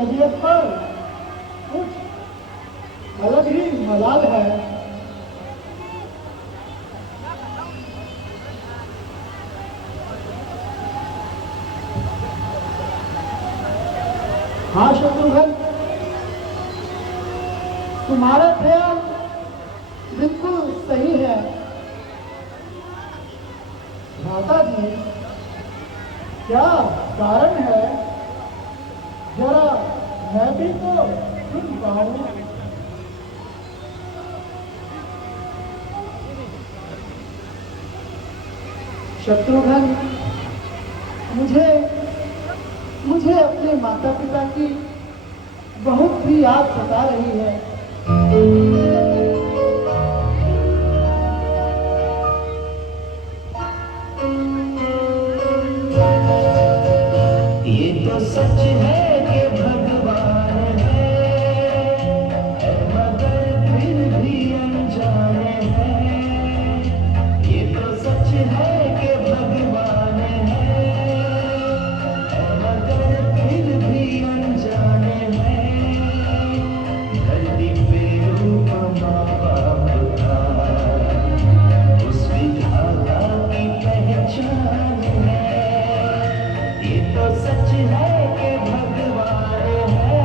तबीयत पर कुछ अलग ही मलाल है। हाँ शत्रुघ्न, तुम्हारा ख्याल बिल्कुल सही है। भ्राता जी, क्या कारण है, जरा मैं भी तो सुन पाऊं। शत्रुघ्न, मुझे मुझे अपने माता पिता की बहुत ही याद सता रही है। ये तो सच है कि भगवान है मगर फिर भी अनजाने हैं। ये तो सच है कि भगवान है मगर फिर भी अनजाने हैं। धरती पे रूप माँ बाप का उस विधाता की पहचान है। ये तो सच है कि भगवान है।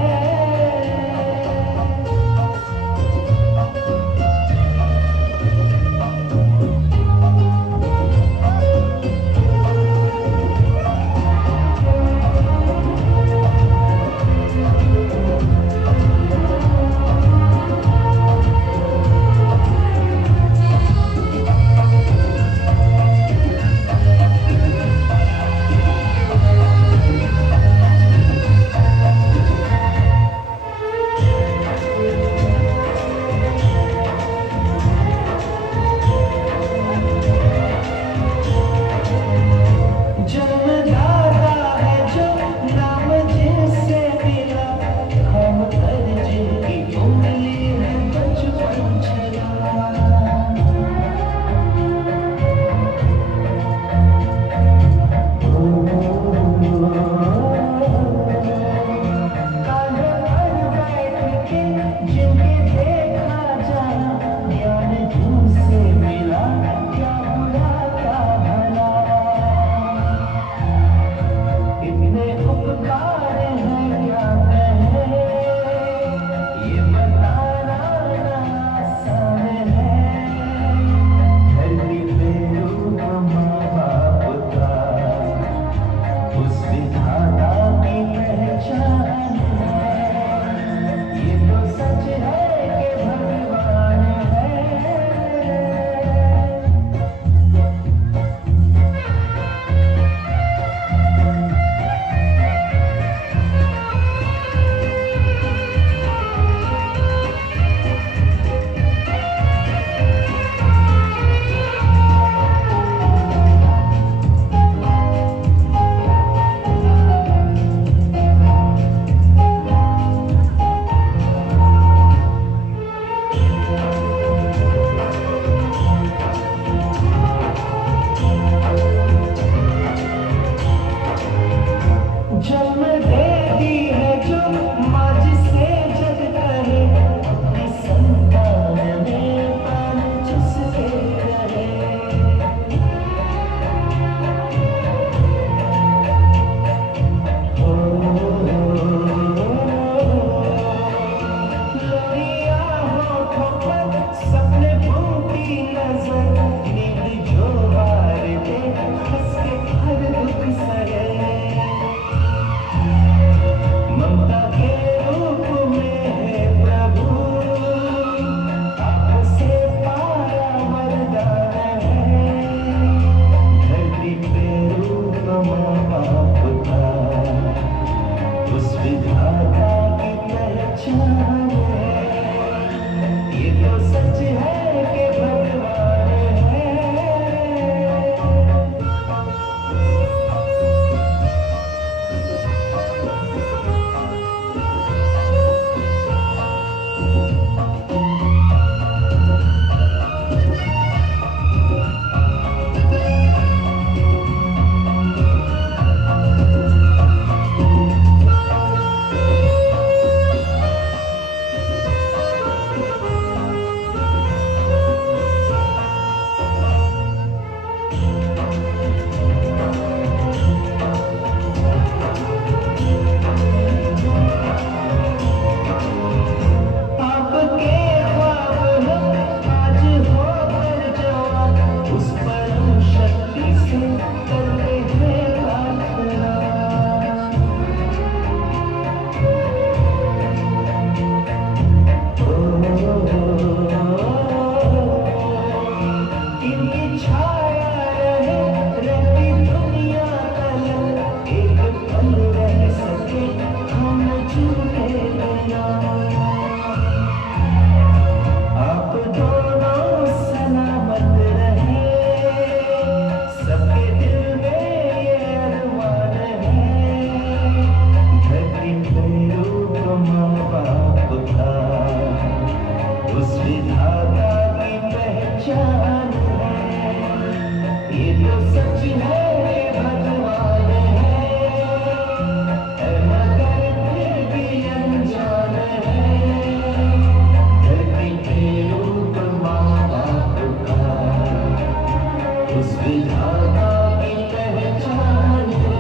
विधाता की पहचान है।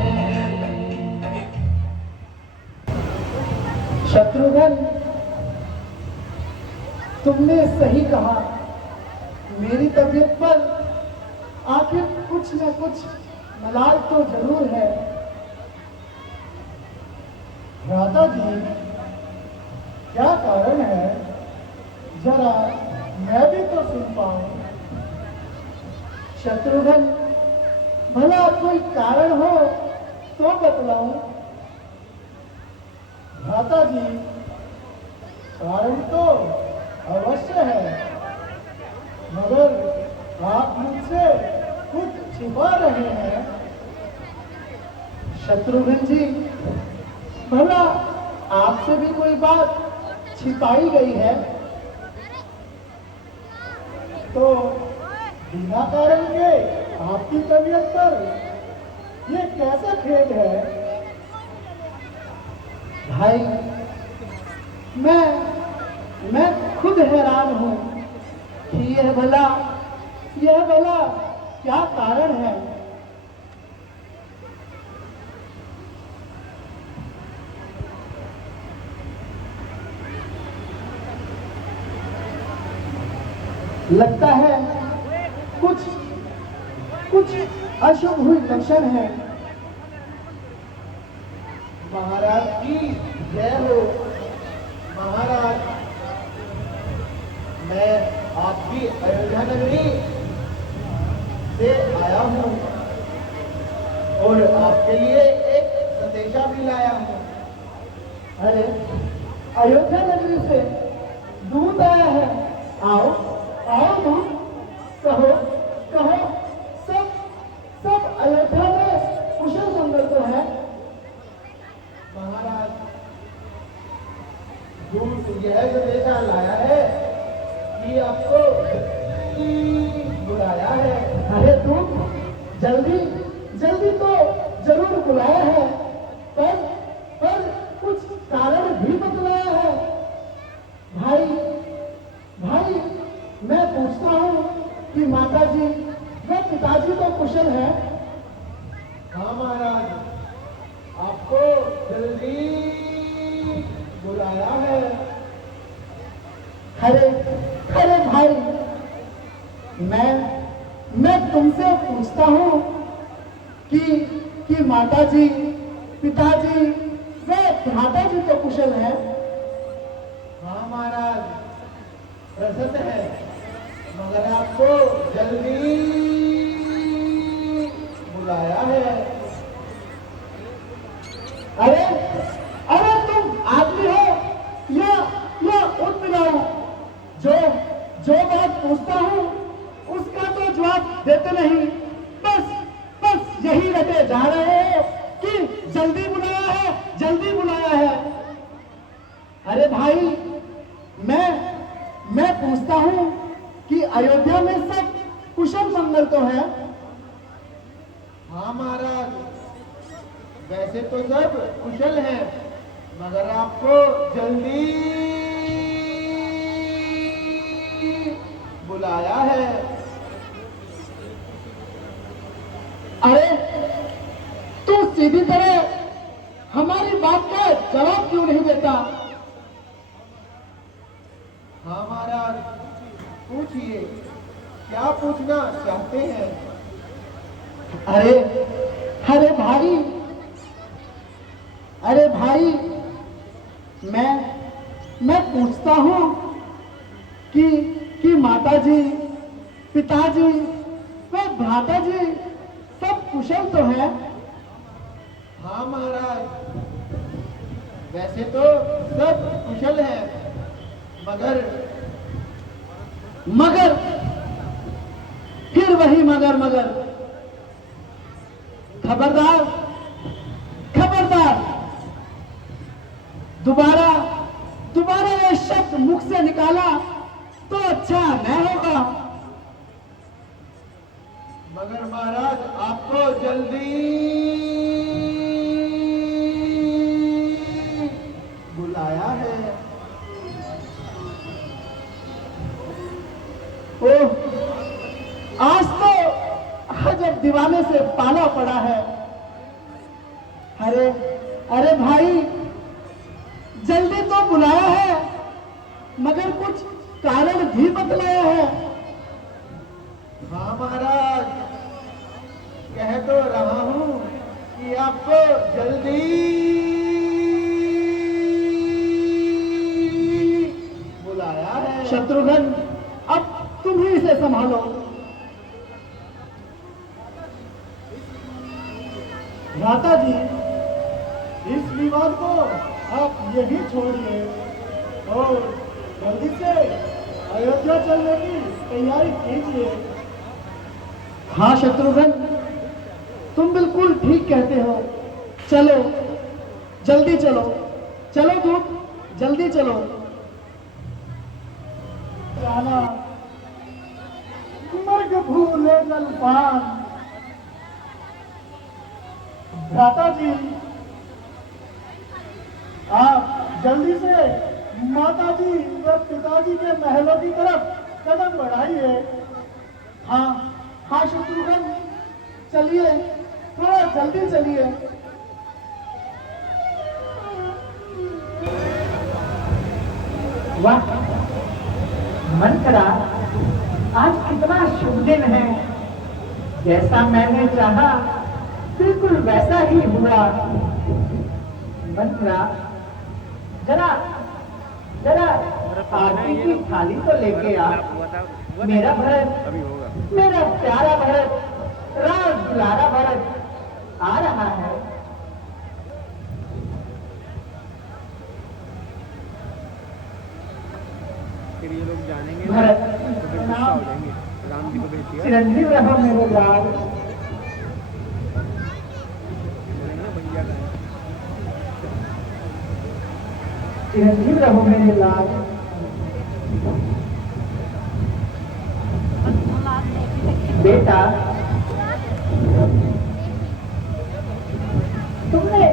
शत्रुघ्न, तुमने सही कहा। मेरी तबीयत पर आखिर कुछ न कुछ मलाल तो जरूर है। राधा जी, क्या कारण है? जरा मैं भी तो सुन पाऊं। शत्रुघ्न, भला कोई कारण हो तो बतलाऊं। भ्राता जी, कारण तो अवश्य है, मगर आप मुझसे कुछ छिपा रहे हैं। शत्रुघ्न जी, भला आपसे भी कोई बात छिपाई गई है तो बिना कारण के आपकी तबीयत पर ये कैसा खेद है? भाई, मैं खुद हैरान हूं कि यह भला क्या कारण है। लगता है कुछ अशुभ हुई लक्षण है। महाराज की जय हो। महाराज, मैं आपकी अयोध्या नगरी से आया हूँ और आपके लिए एक संदेशा भी लाया हूँ। अरे, अयोध्या नगरी से दूत आया है। आओ आओ दूत, कहो कहो, सब अयोध्या में कुशल मंगल तो है। महाराज, दूत यह संदेशा लाया है कि आपको बुलाया है। अरे दूत, जल्दी तो जरूर बुलाया है, पर कुछ कारण भी बतलाया है। भाई, मैं पूछता हूँ कि माताजी व पिताजी तो कुशल है? हाँ महाराज, आपको जल्दी बुलाया है। अरे भाई, मैं तुमसे पूछता हूँ कि माताजी, पिताजी व भ्राताजी तो कुशल है? हाँ महाराज, प्रसन्न है, मगर आपको जल्दी बुलाया है। अरे तुम आदमी हो या उद्विग्न? जो बात पूछता हूँ उसका तो जवाब देते नहीं। बस यही रटे जा रहे हो कि जल्दी बुलाया है। अरे भाई, मैं पूछता हूँ कि अयोध्या में सब कुशल मंगल तो है? हाँ महाराज, वैसे तो सब कुशल हैं, मगर आपको जल्दी बुलाया है। अरे, तू सीधी तरह हमारी बात का जवाब क्यों नहीं देता? हाँ महाराज, पूछिए, क्या पूछना चाहते हैं? अरे भाई, मैं पूछता हूँ कि माताजी, पिताजी व भ्राताजी सब कुशल तो है? हाँ महाराज, वैसे तो सब कुशल हैं, मगर फिर वही मगर। खबरदार, दोबारा ये शब्द मुख से निकाला तो अच्छा न होगा। मगर महाराज, आपको जल्दी बुलाया है। ओह, आज दीवाने से पाला पड़ा है। अरे अरे भाई, जल्दी तो बुलाया है मगर कुछ कारण भी बतलाया है। हाँ महाराज, कह तो रहा हूं कि आपको जल्दी बुलाया है। शत्रुघ्न, अब तुम ही इसे संभालो। भ्राता जी, इस विवाद को आप यही छोड़िए और जल्दी से अयोध्या चलने की तैयारी कीजिए। हाँ शत्रुघ्न, तुम बिल्कुल ठीक कहते हो। चलो, जल्दी चलो। चलो दूत, जल्दी चलो। जाना मर्ग भूले जलपान। भ्राता जी, आप जल्दी से माता जी व पिताजी के महलों की तरफ कदम बढ़ाइए। हाँ हाँ शत्रुघ्न, चलिए, थोड़ा जल्दी चलिए। वाह मंत्रा, आज कितना शुभ दिन है। जैसा मैंने चाहा बिल्कुल वैसा ही हुआ। मंत्रा, जरा जरा आरती की थाली तो लेके आ। मेरा भरत, मेरा प्यारा भरत, राज दुलारा भरत आ रहा है। फिर ये लोग जानेंगे भरत, तो फिर गुस्सा हो जाएंगे। राम जी को भेज दिया, चिरंजीव रहो मेरे लाल। बोलेंगे ना भैया का है। चिरंजीव रहो मेरे लाल। बेटा, तुमने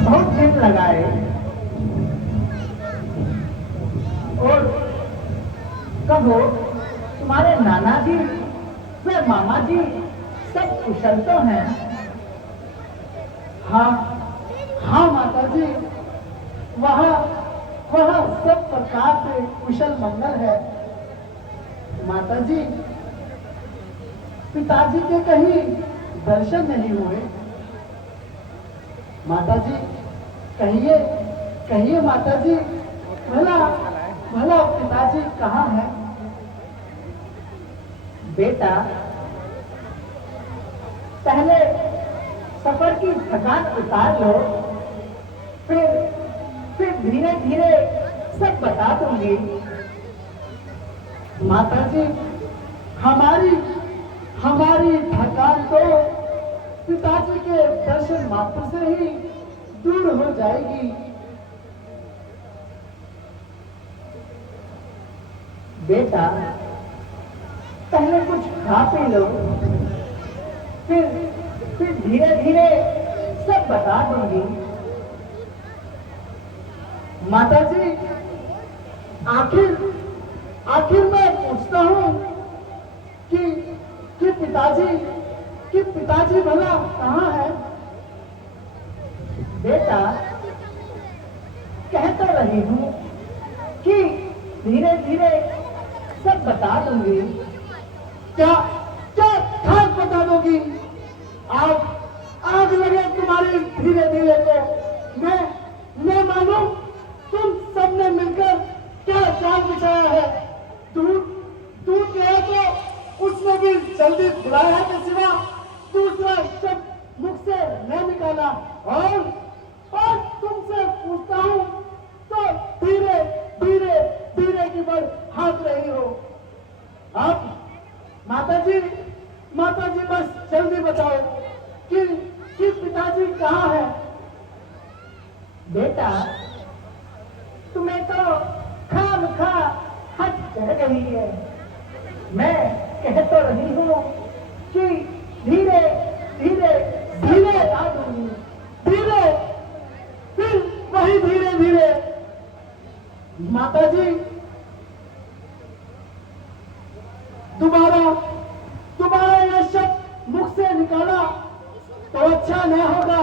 बहुत दिन लगाए और कहो तुम्हारे नाना जी व मामा जी सब कुशल तो हैं? हाँ हाँ माता जी, वहाँ वहाँ सब प्रकार से कुशल मंगल है। माता जी, पिताजी के कहीं दर्शन नहीं हुए। माता जी, कहिए कहिए माता जी, भला भला पिताजी कहाँ हैं? बेटा, पहले सफर की थकान उतार लो, फिर धीरे धीरे सब बता दूंगी। माता जी, हमारी हमारी थकान तो पिताजी के दर्शन मात्र से ही दूर हो जाएगी। बेटा, पहले कुछ खा पी लो, फिर धीरे धीरे सब बता दूंगी। माता जी, आखिर आखिर मैं पूछता हूँ कि पिताजी भला कहाँ है? बेटा, कह तो रही हूँ कि धीरे धीरे सब बता दूंगी। क्या क्या खास बता दोगी? आग लगे तुम्हारी धीरे धीरे को मैं मालूम तुम सबने मिलकर क्या जाल बिछाया है। दूध गया तो उसने भी जल्दी बुलाया के सिवा दूसरा शब्द मुख से न निकाला। और तुमसे पूछता हूँ तो धीरे धीरे धीरे की बढ़ हाथ रही हो। अब माता जी बस जल्दी बताओ कि पिताजी कहाँ है? बेटा, तुम्हें तो खामखा हद चढ़ गई है। मैं कह तो रही हूँ कि धीरे धीरे धीरे बता दूंगी। धीरे, फिर वही धीरे धीरे। माता जी, दोबारा यह शब्द मुख से तो अच्छा न होगा।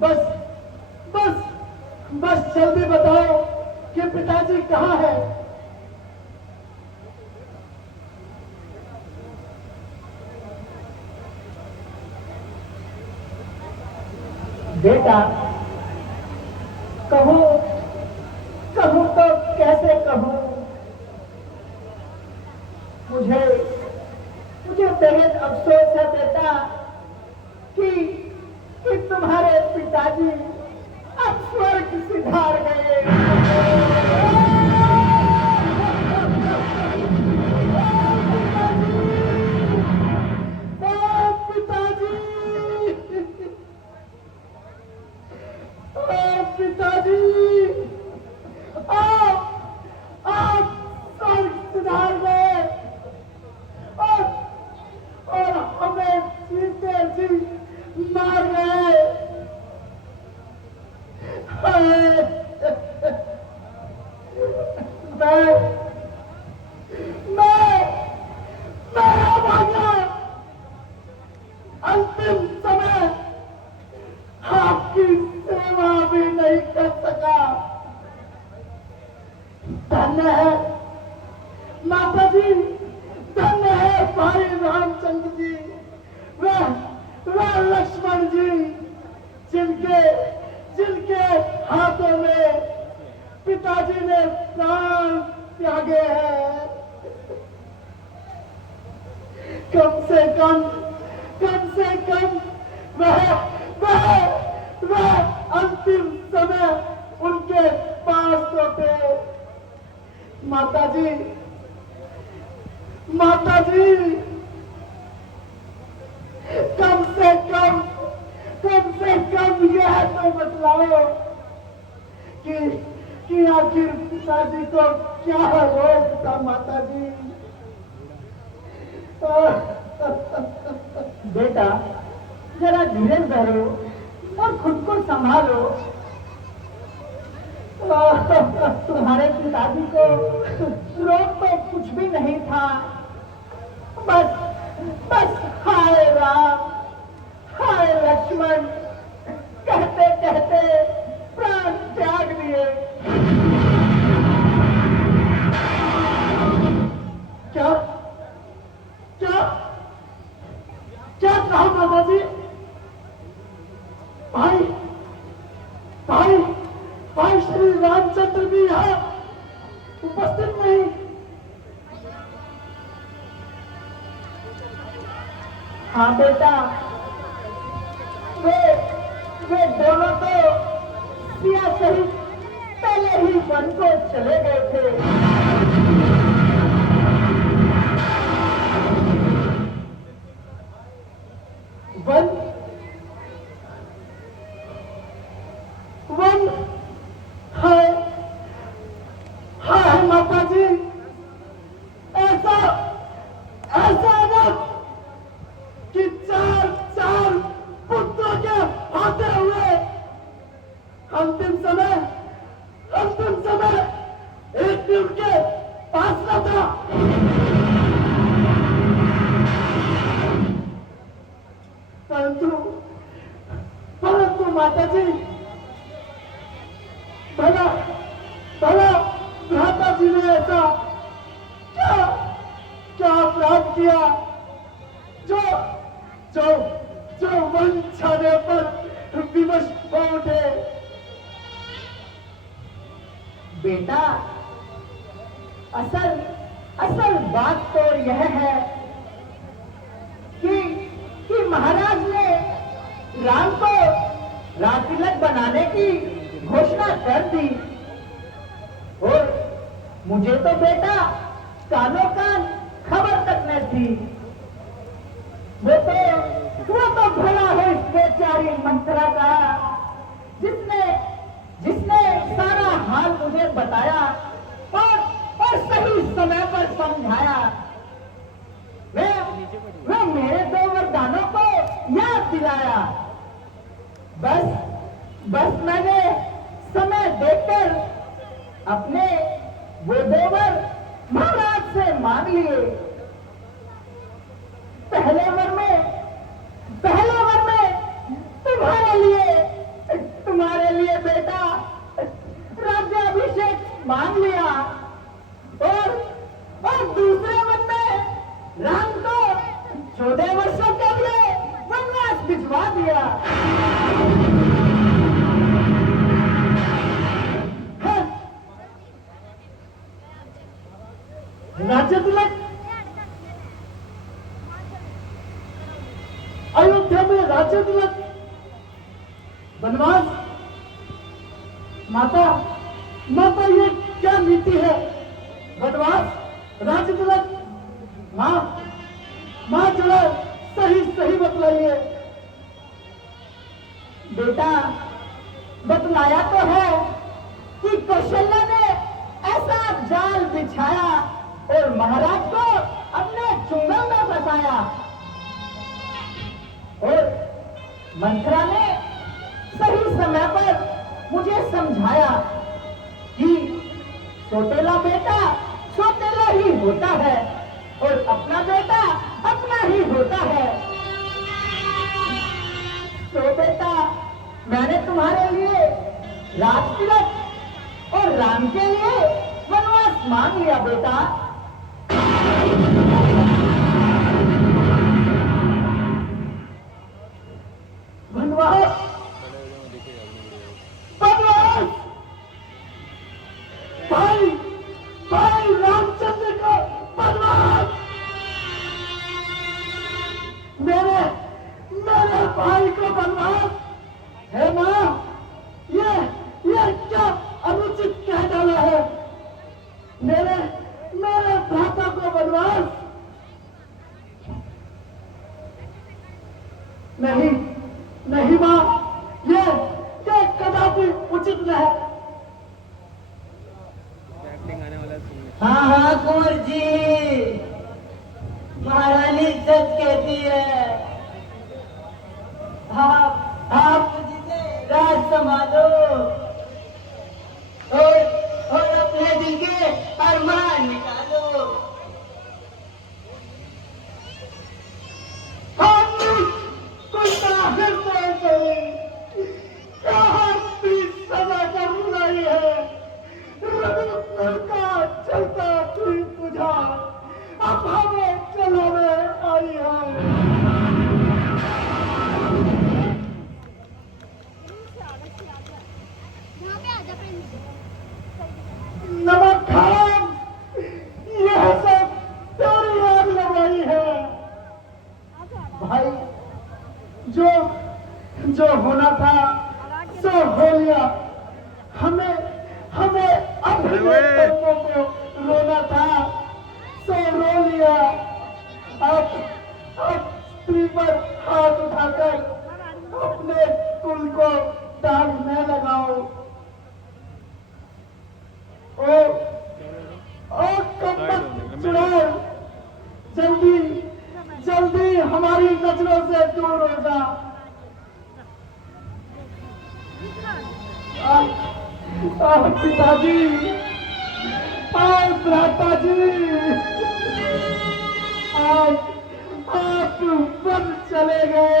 बस बस बस जल्दी बताओ कि पिताजी कहाँ है। बेटा, कहूँ कहूँ तो कैसे कहूँ। मुझे मुझे बेहद अफसोस है बेटा कि तुम्हारे पिताजी अब स्वर्ग सिधार गए। पिताजी, पिताजी, आप स्वर्ग सिधार गए और हमें जीते जी मार गए। मैं भाग्य अंतिम समय आपकी सेवा भी नहीं कर सका। धन्य है माता जी, धन्य है भाई रामचंद्र जी, वह लक्ष्मण जी, जिनके जिनके हाथों में पिताजी ने प्राण त्यागे हैं। कम से कम वह अंतिम समय उनके पास तो थे। माता जी, कम से कम यह तो बतलाओ कि आखिर पिताजी को क्या रोग था। माता जी, बेटा जरा धीरज धरो और खुद को संभालो। तुम्हारे पिताजी को रोग तो कुछ भी नहीं था, बस हाय राम हाय लक्ष्मण कहते कहते प्राण त्याग दिए। क्या क्या क्या कहा माता जी? भाई श्री रामचंद्र भी यहाँ उपस्थित नहीं। हाँ बेटा, वे दोनों तो सिया सहित पहले ही वन को चले गए थे। वन हाय माता जी, ऐसा ना कि चार पुत्रों के होते हुए अंतिम समय एक भी उनके पास न था। परंतु माता जी, भला भ्राता जी ने ऐसा क्या अपराध किया जो वन छाने पर विवश हो उठे। बेटा, असल बात तो यह है कि महाराज ने राम को राजतिलक बनाने की घोषणा कर दी और मुझे तो बेटा कानों कान खबर तक न थी। वो तो भला है इस बेचारी मंत्रा का, जिसने सारा हाल मुझे बताया और सही समय पर समझाया। वे मेरे दो वरदानों को याद दिलाया। बस मैंने समय देखकर अपने वो देवर महाराज से मांग लिए। पहले वर हाँ? राज्य तिलक अयोध्या में राज्य तिलक वनवास। माता माता ये क्या नीति है? वनवास राज्य तिलक। माँ माँ जरा सही सही बतलाइए। बेटा बतलाया तो है कि कौशल्या ने ऐसा जाल बिछाया और महाराज को अपने चुंगल में फंसाया, और मंत्रा ने सही समय पर मुझे समझाया कि सोतेला बेटा सोतेला ही होता है और अपना बेटा अपना ही होता है। तो बेटा मैंने तुम्हारे लिए राज तिलक और राम के लिए वनवास मांग लिया बेटा। वनवास वनवास भाई भाई रामचंद्र को वनवास। मेरे मेरे भाई को वनवास है। माँ ये क्या अनुचित कह डाला है? मेरे मेरे भ्राता को वनवास नहीं नहीं माँ, ये कदापि उचित नहीं। एक्टिंग आने वाला सुनने। हाँ हाँ कुंवर जी, महारानी सच कहती है। आप मुझे राज संभालो और अपने दिल के अरमान निकालो। कुछ आखिर सजा कर रुलाई है। रघुकुल का चलता तुझ तुझा अब हमें चलाने आई है। नमक खान, यह सब तेरी याद लगाई है। भाई जो होना था सो हो लिया। हमें अपने कर्मों को रोना था सो रो लिया। अब स्त्री पर हाथ उठाकर अपने कुल को दाग न लगाओ। ओ कम्बख्त चुड़ैल, जल्दी हमारी नजरों से दूर हो जा। पिताजी, भ्राताजी, आज आप वन चले गए।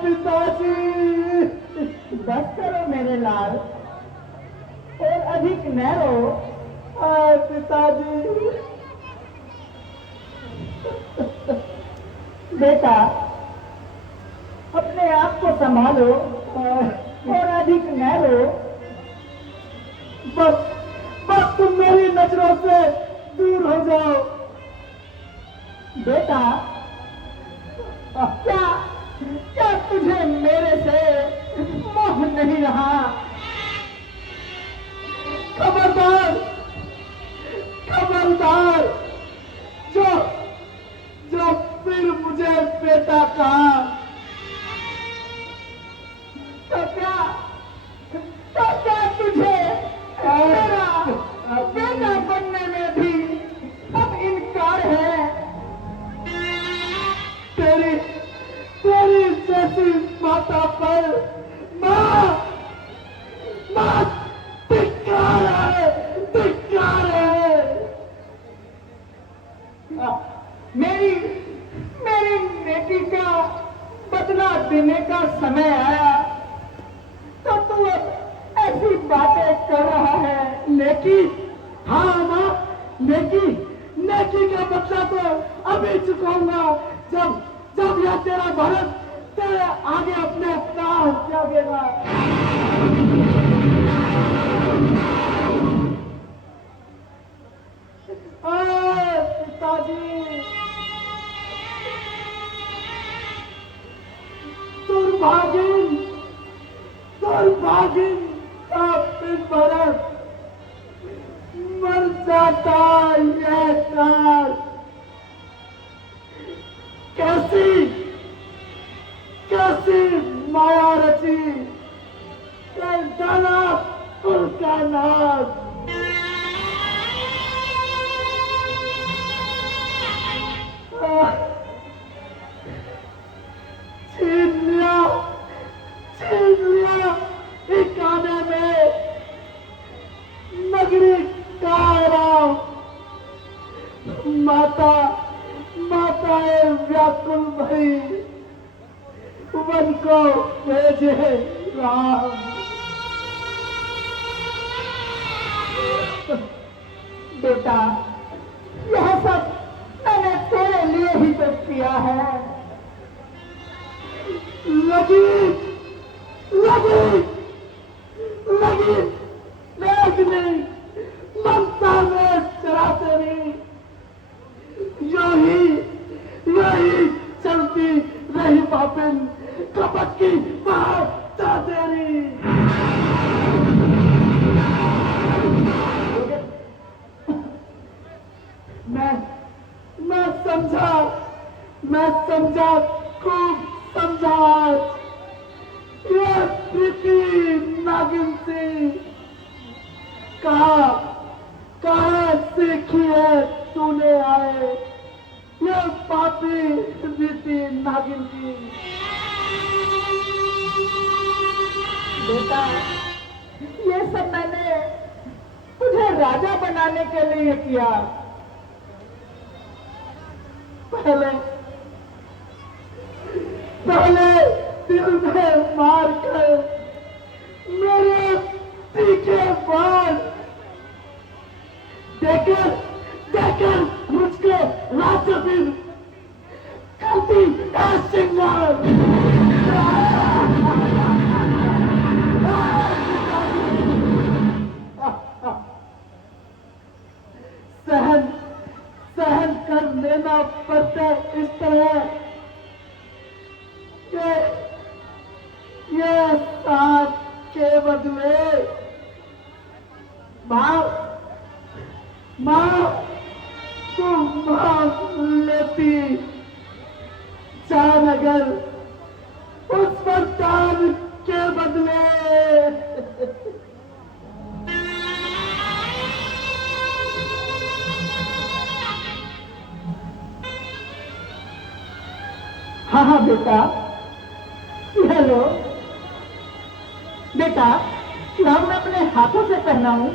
पिताजी बस करो मेरे लाल, और अधिक न रो। पिताजी बेटा अपने आप को संभालो और अधिक न रो। बस तुम मेरी नजरों से दूर हो जाओ। बेटा क्या तुझे मेरे से मोह नहीं रहा? खबरदार जो फिर मुझे बेटा कहा तो क्या तुझे मेरा बेटा बनने में भी अब इनकार है? तेरी जैसी माता पर माँ धिक्कार है। मेरी बेटी का बदला देने का समय आया तो तू अब ऐसी बातें कर रहा है। लेकिन हाँ माँ, नेकी का बदला तो अभी चुकाऊंगा। जब जब यह तेरा भरत तेरे आगे अपने प्राण त्यागेगा। पिताजी, दुर्भागिन दुर्भागिन का फिर भरत मर जाता यह काल। कैसी कैसी माया रची डाला कुल का नाश। छीन लिया एक आने में नगरी का आराम। माताएं व्याकुल भई वन को भेजे राम। बेटा, यह सब मैंने तेरे लिए ही तो किया है। लगी नहीं ममता में चरा तेरी यो ही चलती रही पापिन कपट की बात तेरी। मैं समझा खूब समझा। ये प्रीति नागिन सी कहाँ सीखी है तूने आए ये पापी प्रीति नागिन की। बेटा, ये सब मैंने तुझे राजा बनाने के लिए किया। पहले दिल में मार कर मेरे तीखे बाण देकर मुझको राज्य फिर करती है सिंगार। सहन कर लेना पड़ता इस तरह ये साथ के बदले माँ तुम मांग लेती जान अगर उस वरदान के बदले। हाँ बेटा, यह लो बेटा, लाओ मैं अपने हाथों से पहनाऊं।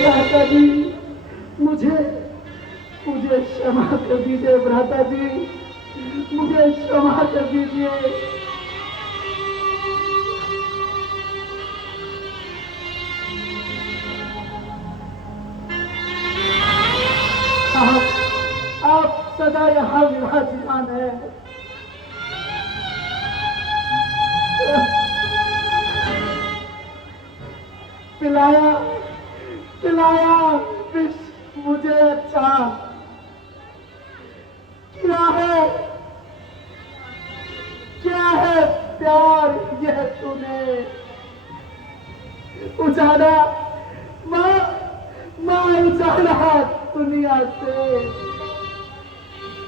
भ्राता जी, मुझे क्षमा कर दीजिए। भ्राता जी, मुझे क्षमा कर दीजिए। आप सदा यहाँ विराजमान है। पिलाया विष मुझे अच्छा क्या है प्यार यह तूने उजाड़ा माँ उजाड़ा दुनिया से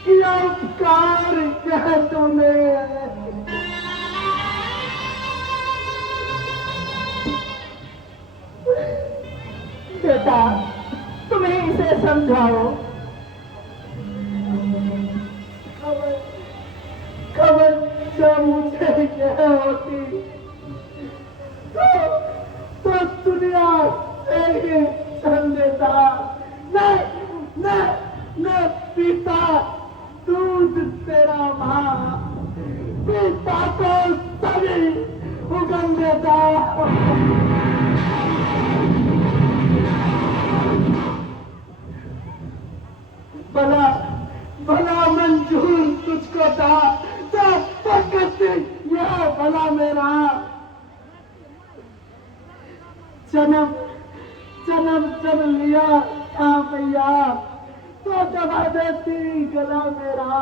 किया उपकार यह तूने। बेटा, तुम्हें इसे समझाओ। खबर जब मुझे यह होती तो दुनिया से ही चल देता। न पीता दूध तेरा माँ, पीता तो सभी उगल देता। जन्म जन्म जन्म लिया था मैया, तो दबा देती गला मेरा।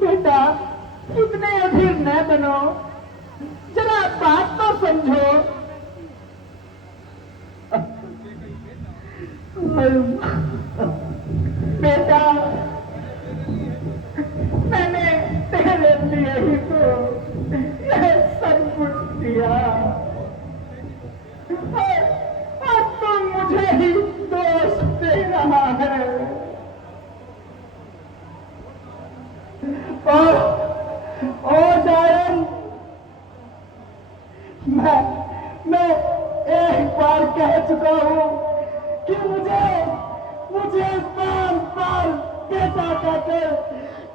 बेटा इतने अधीर न बनो, जरा बात तो समझो। बेटा मैंने तेरे लिए ही तो यह सब कुछ दिया, और तुम मुझे ही दोष दे रहा है। ओ डायन, मैं एक बार कह चुका हूं कि मुझे बार बार बेटा कहकर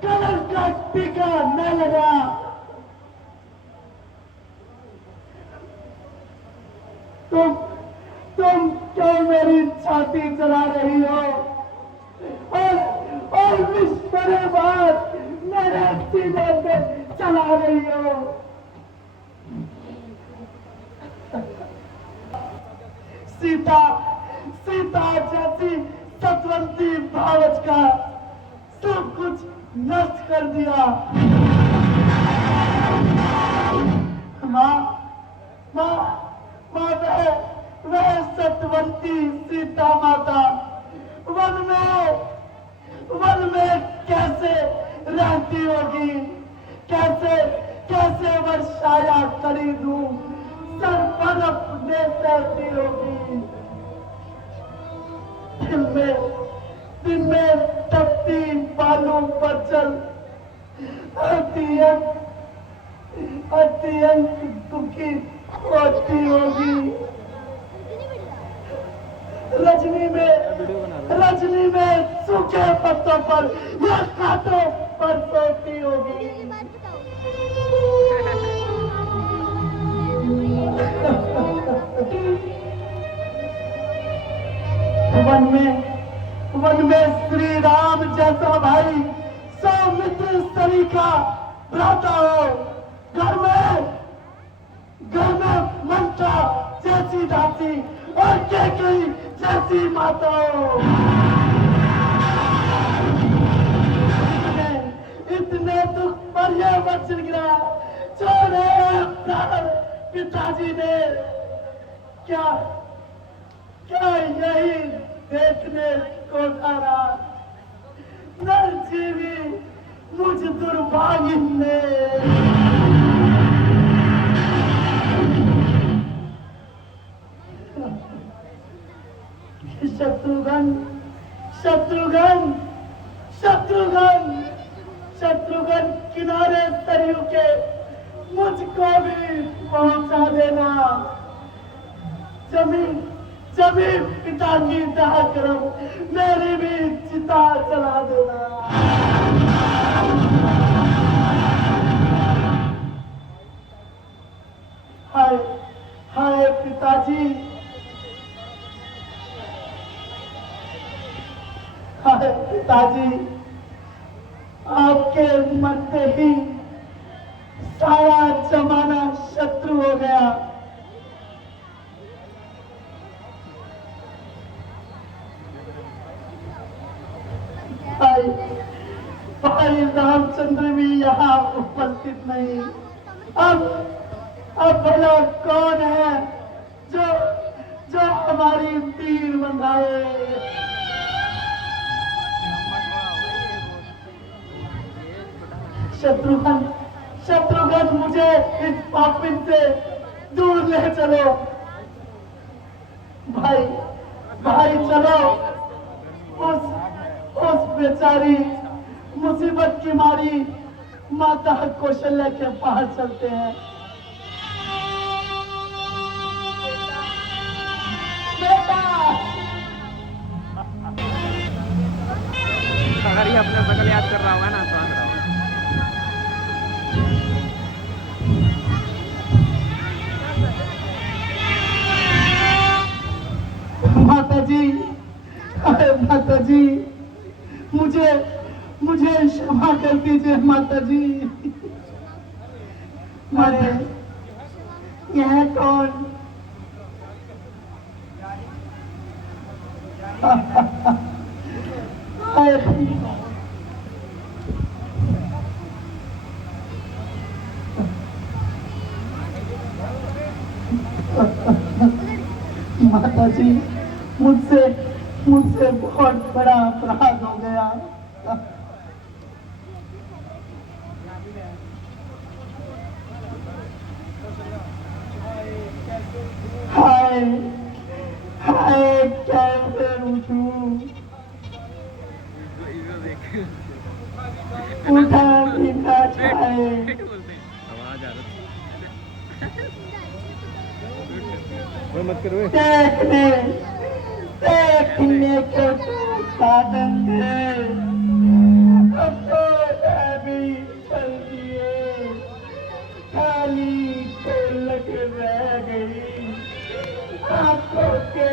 कलर का टीका न लगा। तुम क्यों मेरी छाती चला रही हो और विष बड़े बात मेरे सीने पे चला रही हो? सीता जैसी सतवंती भावच का सब कुछ नष्ट कर दिया। वह सतवंती सीता माता वन में कैसे रहती होगी, कैसे वर्षाया करी दूं सर पर अपने सहती होगी। दिन में तपती बालों पर चल अत्यंत दुखी होती होगी। रजनी में सूखे पत्तों पर या कांटों पर सोती होगी। वन में श्री राम जैसा भाई सौमित्र सरीखा भ्राता हो, घर में मंत्रा जैसी दासी और केकई जैसी माता हो। इतने दुख पर यह वचन गिरा छोड़े प्राण पिताजी ने। क्या यही देखने को धारा नरजीवी मुझ दुर्भाग्य ने। शत्रुघ्न किनारे सरयू के मुझको भी पहुंचा देना। जमीन पिता की दाह करो, मेरी भी चिता जला देना। हाय पिताजी, आपके मरते ही सारा जमाना शत्रु हो गया। भाई रामचंद्र भी यहाँ उपस्थित नहीं। अब भला कौन है जो हमारी तीर बंधाए? शत्रुघ्न मुझे इस पापिन से दूर ले चलो। भाई चलो, उस बेचारी मुसीबत की मारी माता कौशल्या के पास चलते हैं। बेटा, अगर ये अपना शकल याद कर रहा होगा ना तो आंख रहा माता जी, मुझे मुझे क्षमा कर दीजिए माता जी। माता, यह कौन? माता जी, मुझसे मुझसे बहुत बड़ा अपराध हो गया। हाय हाय, कैसे उठूं? उठा भी ना जाए। आवाज आ रही मत करो। देखने को तो साधन थे, अब तो भी चल दिए, खाली कोलक रह गई, आंखों के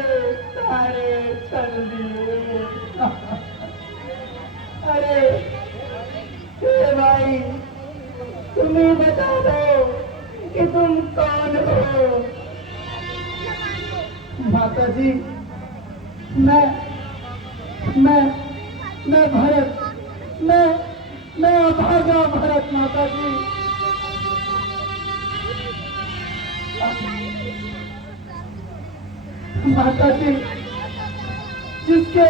तारे चल दिए। अरे हे भाई, तुम्हें बता दो कि तुम कौन हो? माता जी, मैं भरत, मैं अभागा भरत माता जी। माता जी, जिसके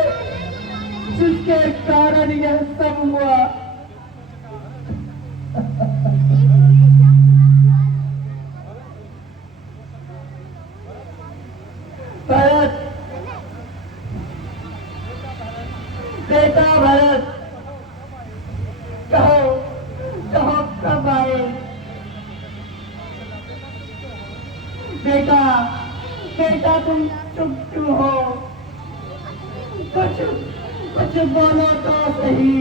जिसके कारण यह सब हुआ, भरत, बेटा भरत, कहो कहो कब आए? बेटा बेटा, तुम चुप क्यों हो? कुछ कुछ बोलो तो सही।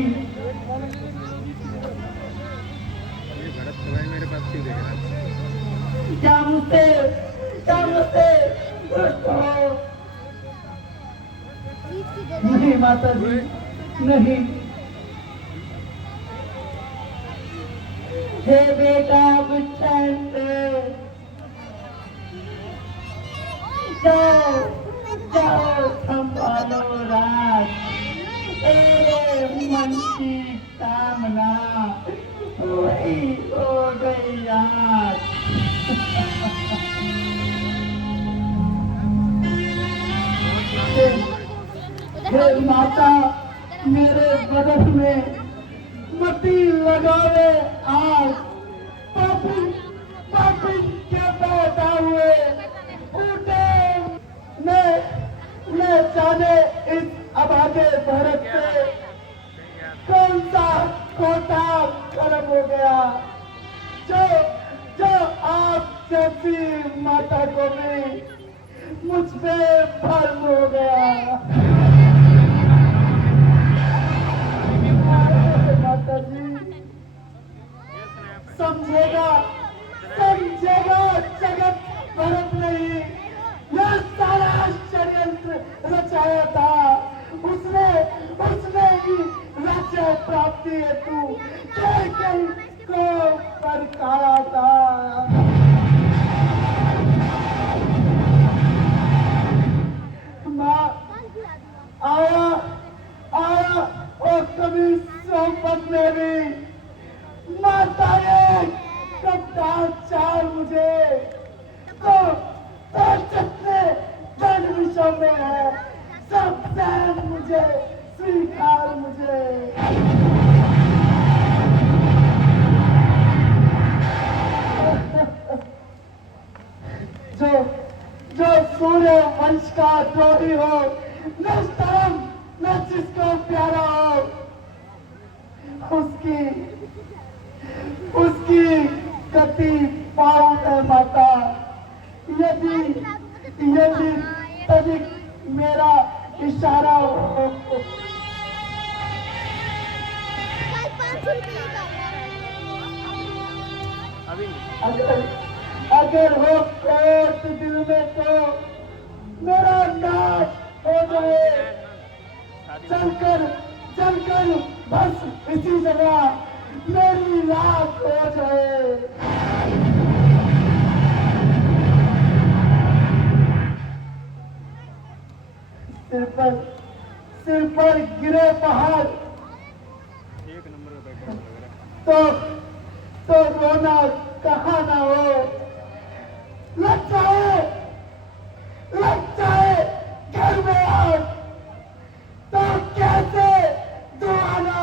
भरत भाई मेरे पास क्यों देख रहा है? क्या मुझसे रुष्ट हो? नहीं माता जी, नहीं। हे बेटा, चैन से जाओ जाओ, संभालो राज, तेरे मन की कामना वही हो गई आज। हे माता, मेरे बदन में मती लगावे आज, पापी पापी के पैदा हुए उठे। मैं जाने इस अभागे भरत से कौन सा खोटा कर्म हो गया, जो जो आप जैसी माता को भी मुझ पे भर्म हो गया। माता जी, समझेगा जगत भरत नहीं, यह सारा षड्यंत्र रचाया था उसने ही राज्य प्राप्ति हेतु कैकेयी को भड़काया था। आया और कभी सोहबत में भी माता ने कप्तान चार मुझे तो जितने जन विषय में है सब सहन मुझे, स्वीकार मुझे। जो सूर्य वंश का द्रोही हो, निष्धर्म न जिसको प्यारा हो, उसकी गति पाऊं है माता। यदि तनिक मेरा इशारा हो, अगर हो कोट दिल में तो मेरा नाश हो जाए, चलकर बस इसी जगह मेरी रात हो जाए। सिर पर गिरे पहाड़ एक नंबर का बैकग्राउंड लग रहा है। तो रोना कहाँ ना हो। लग जाए घर में आग, तो कैसे दुआ ना हो।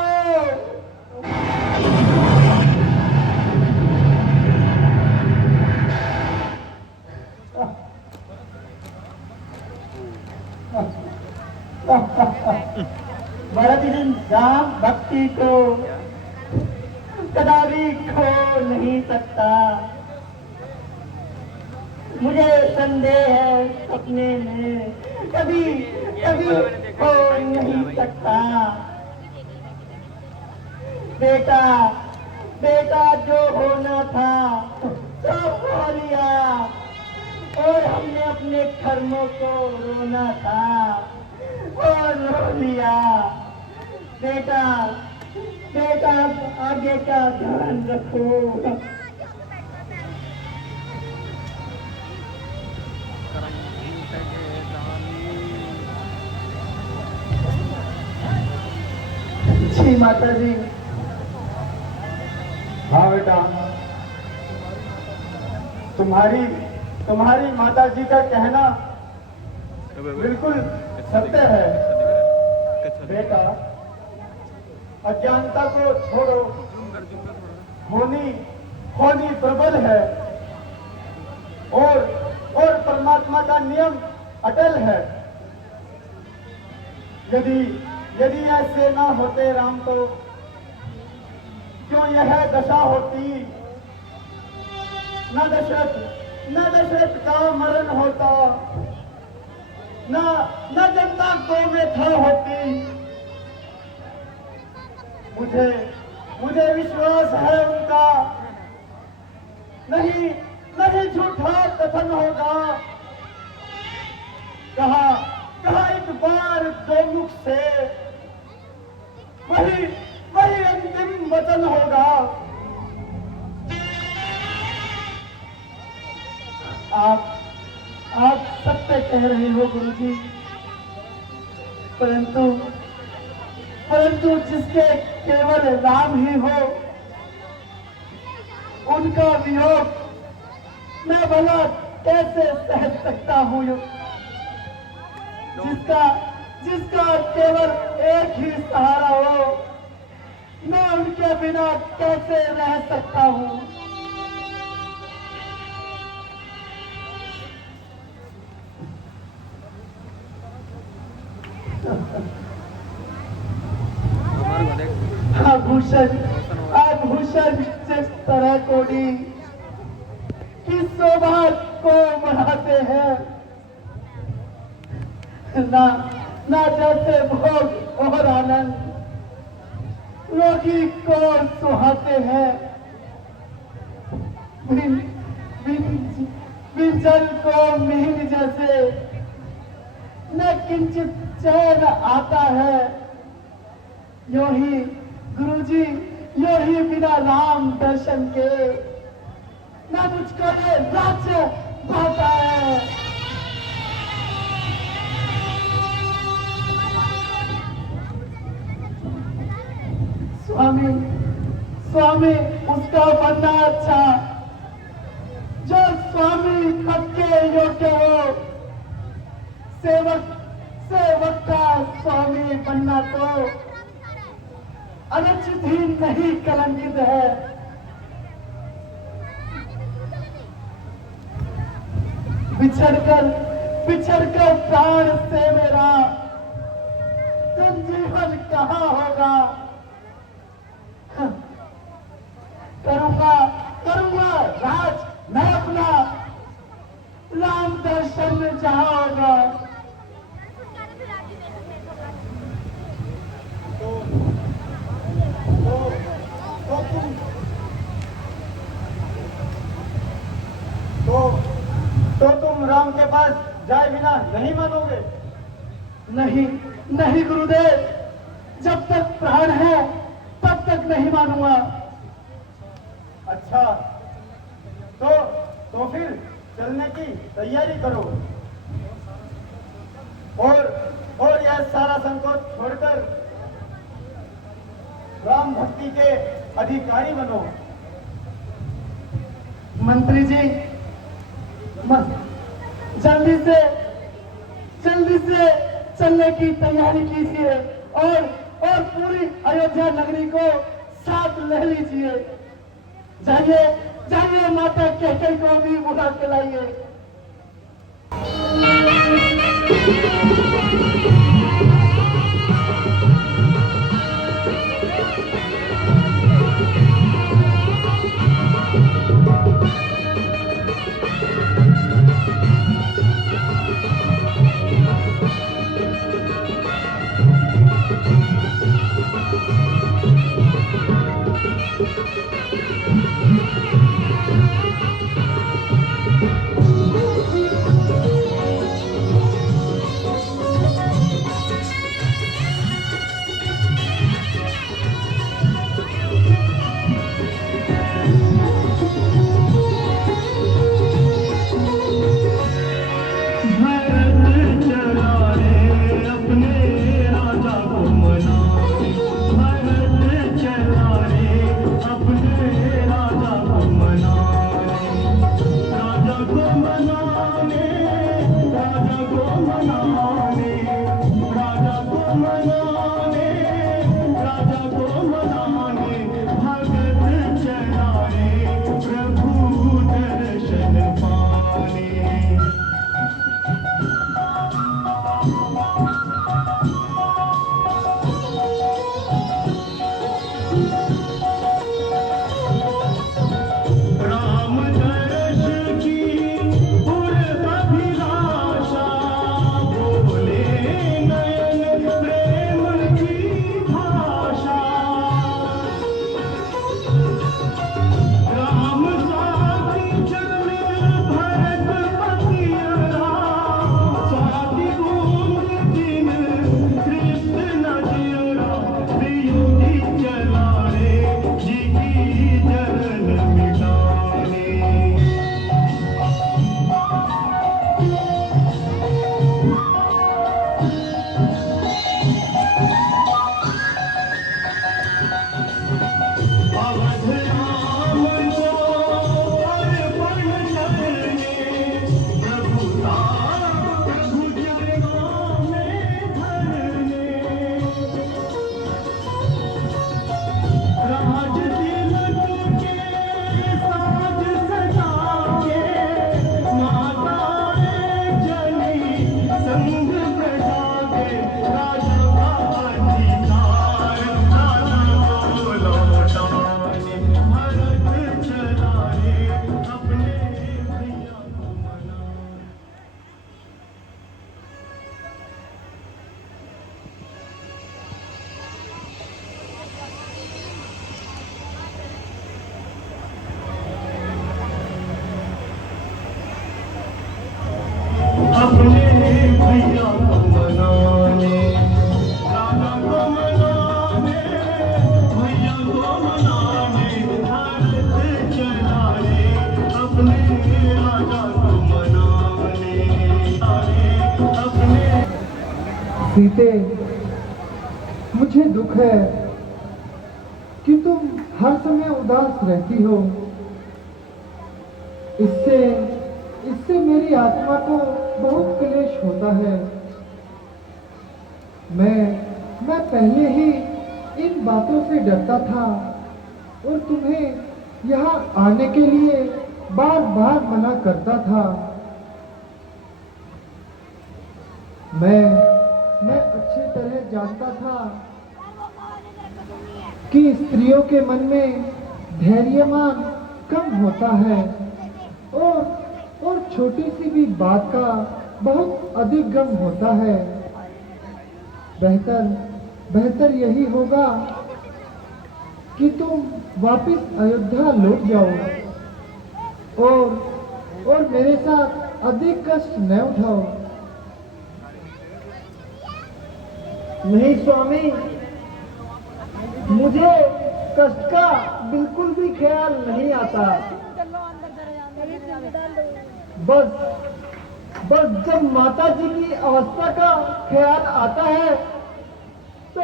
भरत इंसान भक्ति को कदापि खो नहीं सकता। मुझे संदेह है सपने में कभी कभी खो नहीं सकता। बेटा जो होना था तो हो लिया, और हमने अपने कर्मों को रोना था और रो लिया। बेटा आगे का ध्यान रखो। जी माता जी। हाँ बेटा, तुम्हारी माता जी का कहना बिल्कुल सत्य है। बेटा, अज्ञानता को छोड़ो। होनी प्रबल है, और परमात्मा का नियम अटल है। यदि ऐसे ना होते राम, तो क्यों यह दशा होती। न दशरथ का मरण होता, न जनता को व्यथा होती। मुझे विश्वास है उनका नहीं झूठा कथन होगा। कहा एक बार दो मुख से वही अंतिम वचन होगा। आप सत्य कह रहे हो गुरुजी, परंतु जिसके केवल राम ही हो, उनका वियोग मैं भला कैसे सह सकता हूँ। जिसका केवल एक ही सहारा हो, मैं उनके बिना कैसे रह सकता हूँ। आभूषण जिस तरह कोडी की शोभा को बढ़ाते हैं, ना जैसे भोग और आनंद रोगी को सुहाते हैं। बिन जल को मीन जैसे न किंचित चैन आता है। यो ही गुरुजी, यो ही बिना राम दर्शन के न मुझको ये राज्य भाता है। स्वामी उसका बनना अच्छा, जो स्वामी पद के योग्य हो। सेवक का स्वामी बनना तो अनुचित ही नहीं कलंकित है। बिछड़कर प्राण से मेरा संजीवन कहाँ होगा। करूंगा राज मैं अपना, राम दर्शन में जहाँ होगा। तो तुम राम के पास जाए बिना नहीं मानोगे? नहीं गुरुदेव, जब तक प्राण है तब तक नहीं मानूंगा। अच्छा, तो फिर चलने की तैयारी करो और यह सारा संकोच छोड़कर राम भक्ति के अधिकारी बनो। मंत्री जी, जल्दी से चलने की तैयारी कीजिए और पूरी अयोध्या नगरी को साथ ले लीजिए। जाइए माता कैकेयी को भी बुला के लाइए। सीते, मुझे दुख है कि तुम हर समय उदास रहती हो। इससे मेरी आत्मा को बहुत क्लेश होता है। मैं पहले ही इन बातों से डरता था और तुम्हें यहाँ आने के लिए बार बार मना करता था। मैं अच्छी तरह जानता था कि स्त्रियों के मन में धैर्यमान कम होता है और छोटी सी भी बात का बहुत अधिक गम होता है। बेहतर यही होगा कि तुम वापस अयोध्या लौट जाओ और मेरे साथ अधिक कष्ट न उठाओ। नहीं स्वामी, मुझे कष्ट का बिल्कुल भी ख्याल नहीं आता। बस बस जब माता जी की अवस्था का ख्याल आता है तो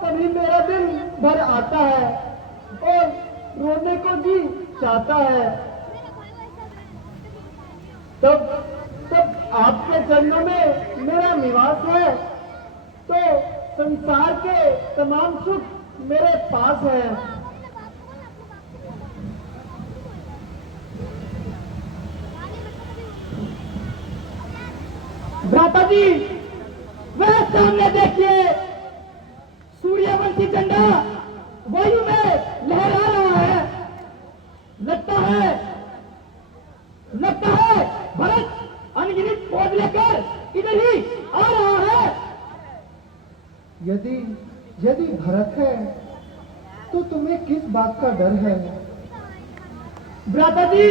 कभी मेरा दिल भर आता है और रोने को जी चाहता है। तब तब आपके चरणों में मेरा निवास है, तो संसार के तमाम सुख मेरे पास है। भ्राता जी, वह सामने देखिए, सूर्यवंशी झंडा वायु में लहरा रहा है। लगता है भरत अनगिनत फौज लेकर इधर ही आ रहा है। यदि भरत है तो तुम्हें किस बात का डर है? भ्राता जी,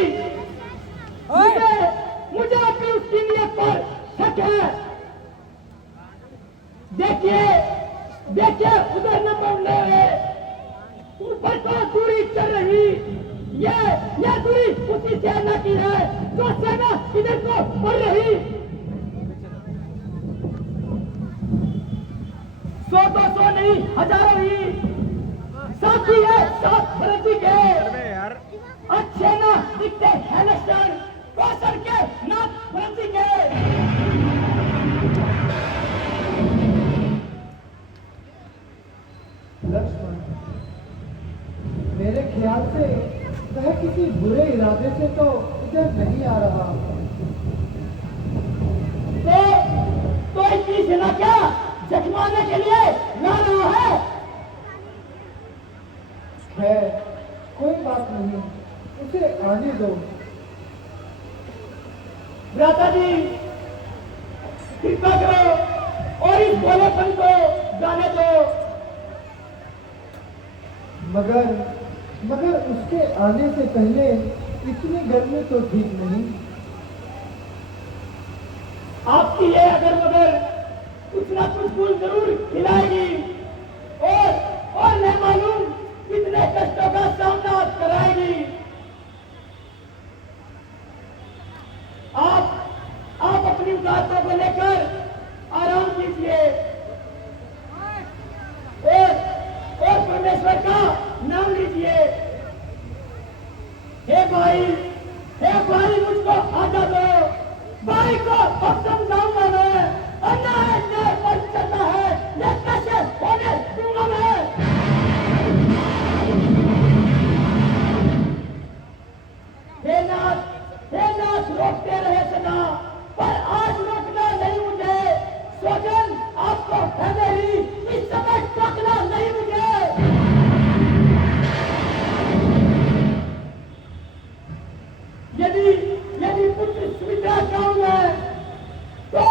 मुझे अपनी उसकी नीयत पर शक है। देखिए उधर न बढ़ने ऊपर तो दूरी चल रही, ये दूरी उसी सेना की है जो सेना इधर को बढ़ रही। 100-200 नहीं, हजारों ही साथी है, साथ भरती के अच्छे ना दिखते हैं लक्षण, कौशल के ना भरती के। लक्ष्मण, मेरे ख्याल से वह किसी बुरे इरादे से तो इधर नहीं आ रहा। तो इतनी सेना क्या जखमाने के लिए ला रहा है? खैर, कोई बात नहीं, उसे आने दो। भ्राता जी, कृपा करो और इस भोलेपन को जाने दो। मगर उसके आने से पहले इतनी गर्मी तो ठीक नहीं। आपकी ये अगर मगर कुछ ना कुछ गुण जरूर खिलाएगी और नहीं मालूम कितने कष्टों का सामना कराएगी। आप अपनी बातों को लेकर आराम कीजिए और परमेश्वर का नाम लीजिए। हे भाई मुझको आजा दो, भाई को अब समझाऊंगा मैं। अन्याय पर चलता है, ये कैसे होने दूंगा मैं। हे नाथ रोकते रहे सदा, पर आज रोकना नहीं मुझे। स्वजन आपको है नहीं, इस समय टोकना नहीं मुझे। यदि पुत्र सुविधा चाहूं मैं तो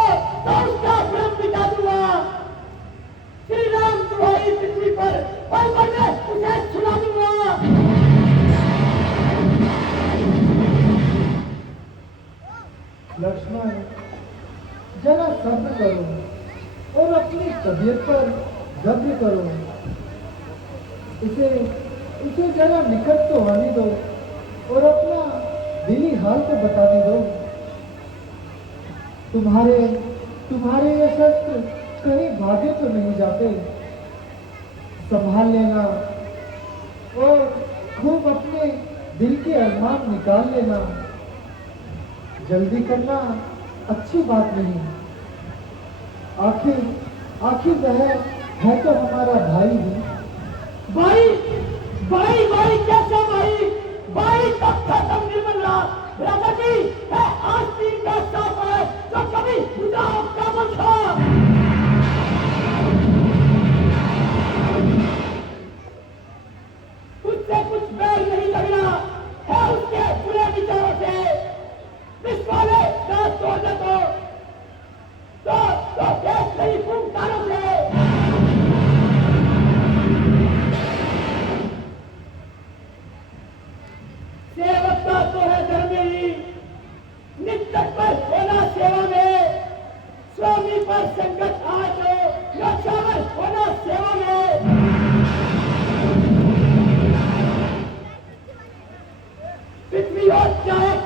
उसका भ्रम मिटा दूंगा। श्री राम तुम्हारी पृथ्वी पर में उसे छुड़ा दूंगा। लक्ष्मण, जरा सब्र करो और अपनी तबीयत पर जब्र करो। इसे जरा निकट तो आने दो और अपना दिली हाल तो बताने दो। तुम्हारे ये शस्त्र कहीं भागे तो नहीं जाते। संभाल लेना और खूब अपने दिल के अरमान निकाल लेना। जल्दी करना अच्छी बात नहीं। आखिर वह है तो हमारा भाई ही। भाई कैसा भाई तब खत्म निर्मल राजा जी है आस्तीन का साफ है तो कभी बुझा का था। उससे कुछ बैर नहीं लगना है उसके बुरे विचारों से। इस वाले दांत तोड़ने तो देश नहीं फूंकतारों से। सेवक का तो है धर्म ही, नित्य पर होना सेवा में। स्वामी पर संकट आए तो रक्षावर होना सेवा में।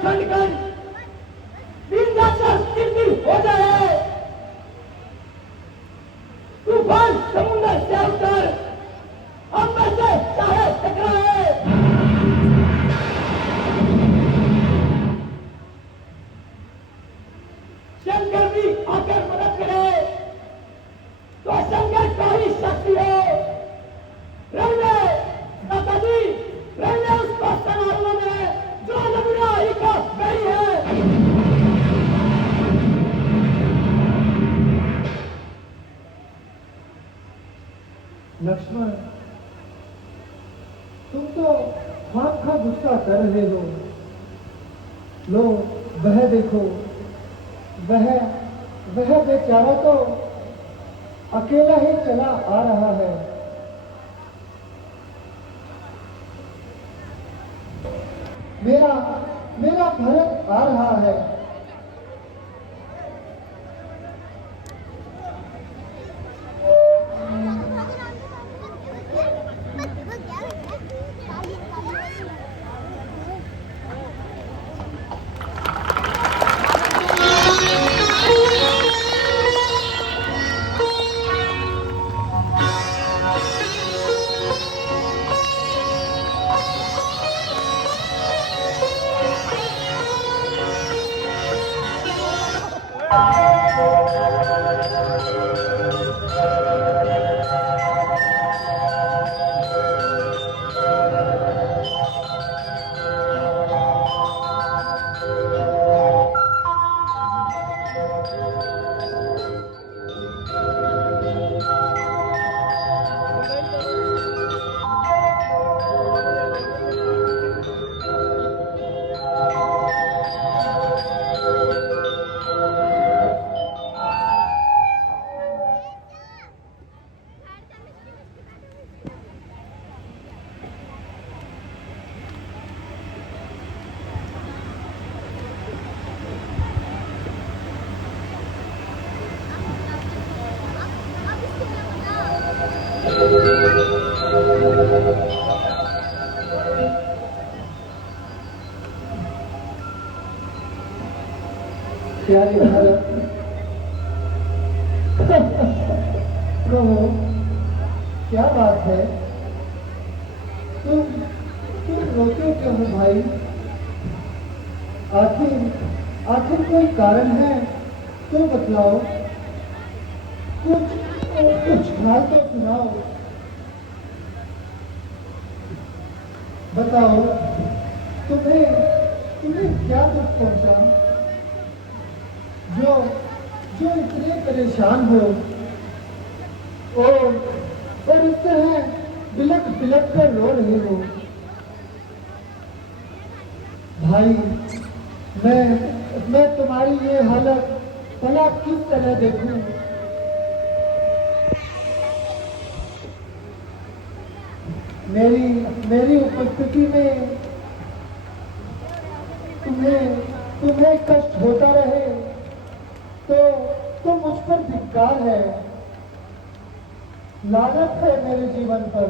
खंड खंड विंध्याचल तिल हो जाए, तूफान समुद्र से उतर हम में से चाहे टकराए। शंकर भी आकर मदद करे तो शंकर का ही शक्ति हो। रहने दादा जी, रहने उस समारोह में जो नमुना ही का गई है। लक्ष्मण, तुम तो खामखा गुस्सा कर रहे हो। लो वह देखो, वह बेचारा तो अकेला ही चला आ रहा है। मेरा भरत आ रहा है। प्यारे भरत, कहो क्या बात है? तुम रोते क्यों हो भाई? आखिर कोई कारण है तो बतलाओ, कुछ हाल तो सुनाओ। बताओ तुम्हें क्या दुख पहुंचा जो इतने परेशान हो और इस तरह बिलक कर रो रहे हो। भाई, मैं तुम्हारी ये हालत भला किस तरह देखूं? मेरी उपस्थिति में तुम्हें कष्ट होता रहे तो मुझ पर धिक्कार है, लानत है मेरे जीवन पर।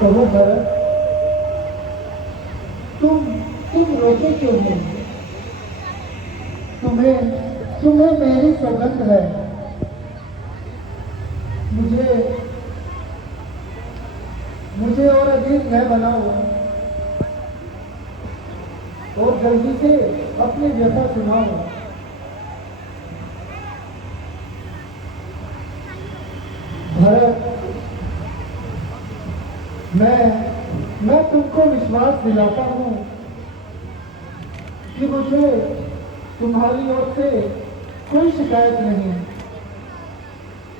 कहो भरत, तुम रोते क्यों हो? तुम्हें मेरी सौगंध है, मुझे और अजीब न बनाओ और जल्दी से अपनी व्यथा सुनाओ। भरत, मैं तुमको विश्वास दिलाता हूँ कि मुझे तुम्हारी ओर से कोई शिकायत नहीं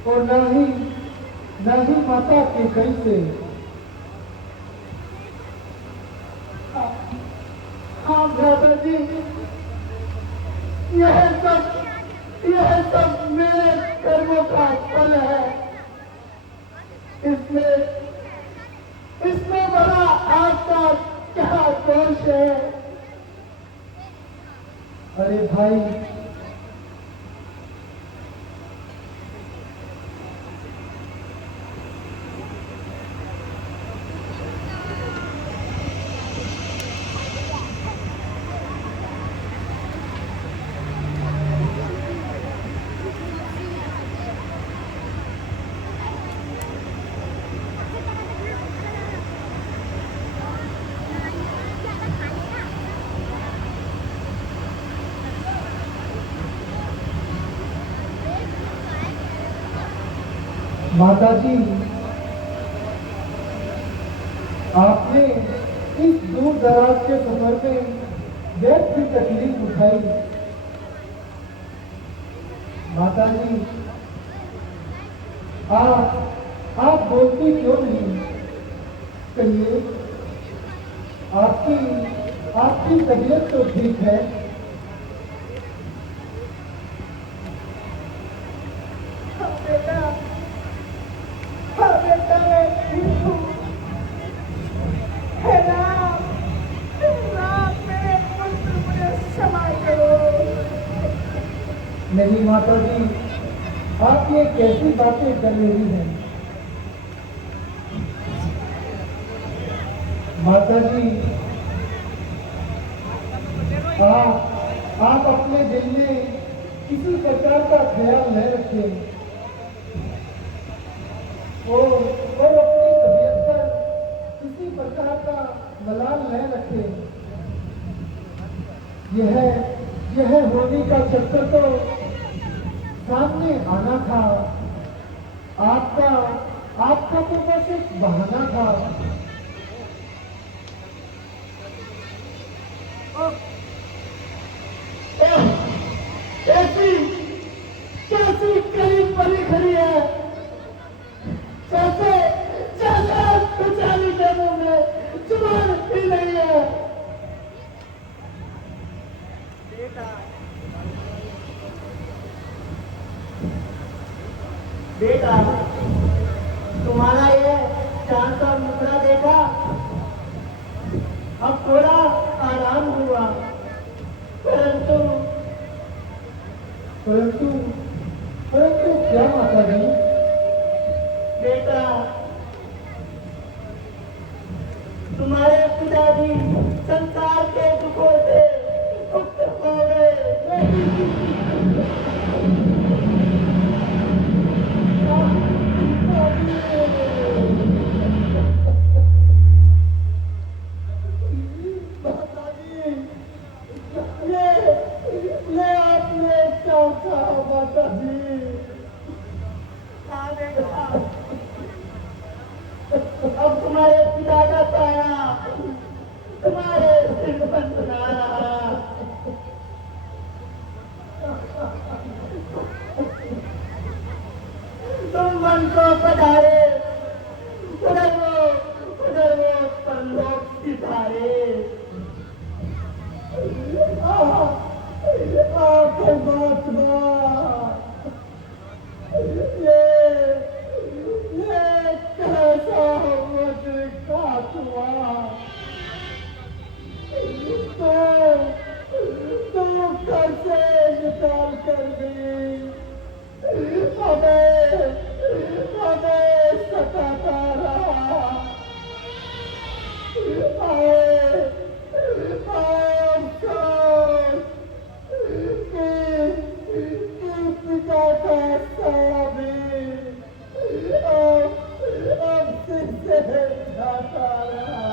और न ही माता के कई से। हाँ भ्राता जी, यह सब मेरे कर्मों का फल है। इसमें बड़ा आपका भाई, माता जी, आपने इस दूर दराज के सफर में व्यर्थ की तकलीफ उठाई। माता जी, आप बोलती क्यों नहीं? कहिए, आपकी तबीयत तो ठीक है? नहीं माता जी, आप ये कैसी बातें कर रही हैं? माता जी, आप अपने दिल में किसी प्रकार का ख्याल न रखें और अपनी तबीयत पर किसी प्रकार का मलाल न रखें। यह होने का चक्कर तो सामने आना था। आपका तो बस एक बहाना था। कैसी करीब बनी खड़ी है, जैसे बेचारी के मुंह में जुबान भी नहीं है। बेटा, तुम्हारा ये चांद का मुखड़ा देखा, अब थोड़ा आराम हुआ, परंतु क्या माता जी? बेटा, तुम्हारे पिताजी संसार के दुखों से मुक्त हो गए। ये आपने क्या कहा माता जी? अब तुम्हारे पिता का साया तुम्हारे सिर पर सुना रहा। तुम मन को पधारे, उधर वो परलोक सिधारे। ये कैसा वज्रघात हुआ? तो घर से निकाल कर भी हमें सताता रहा। पिता का साया भी अब सिर से जाता रहा।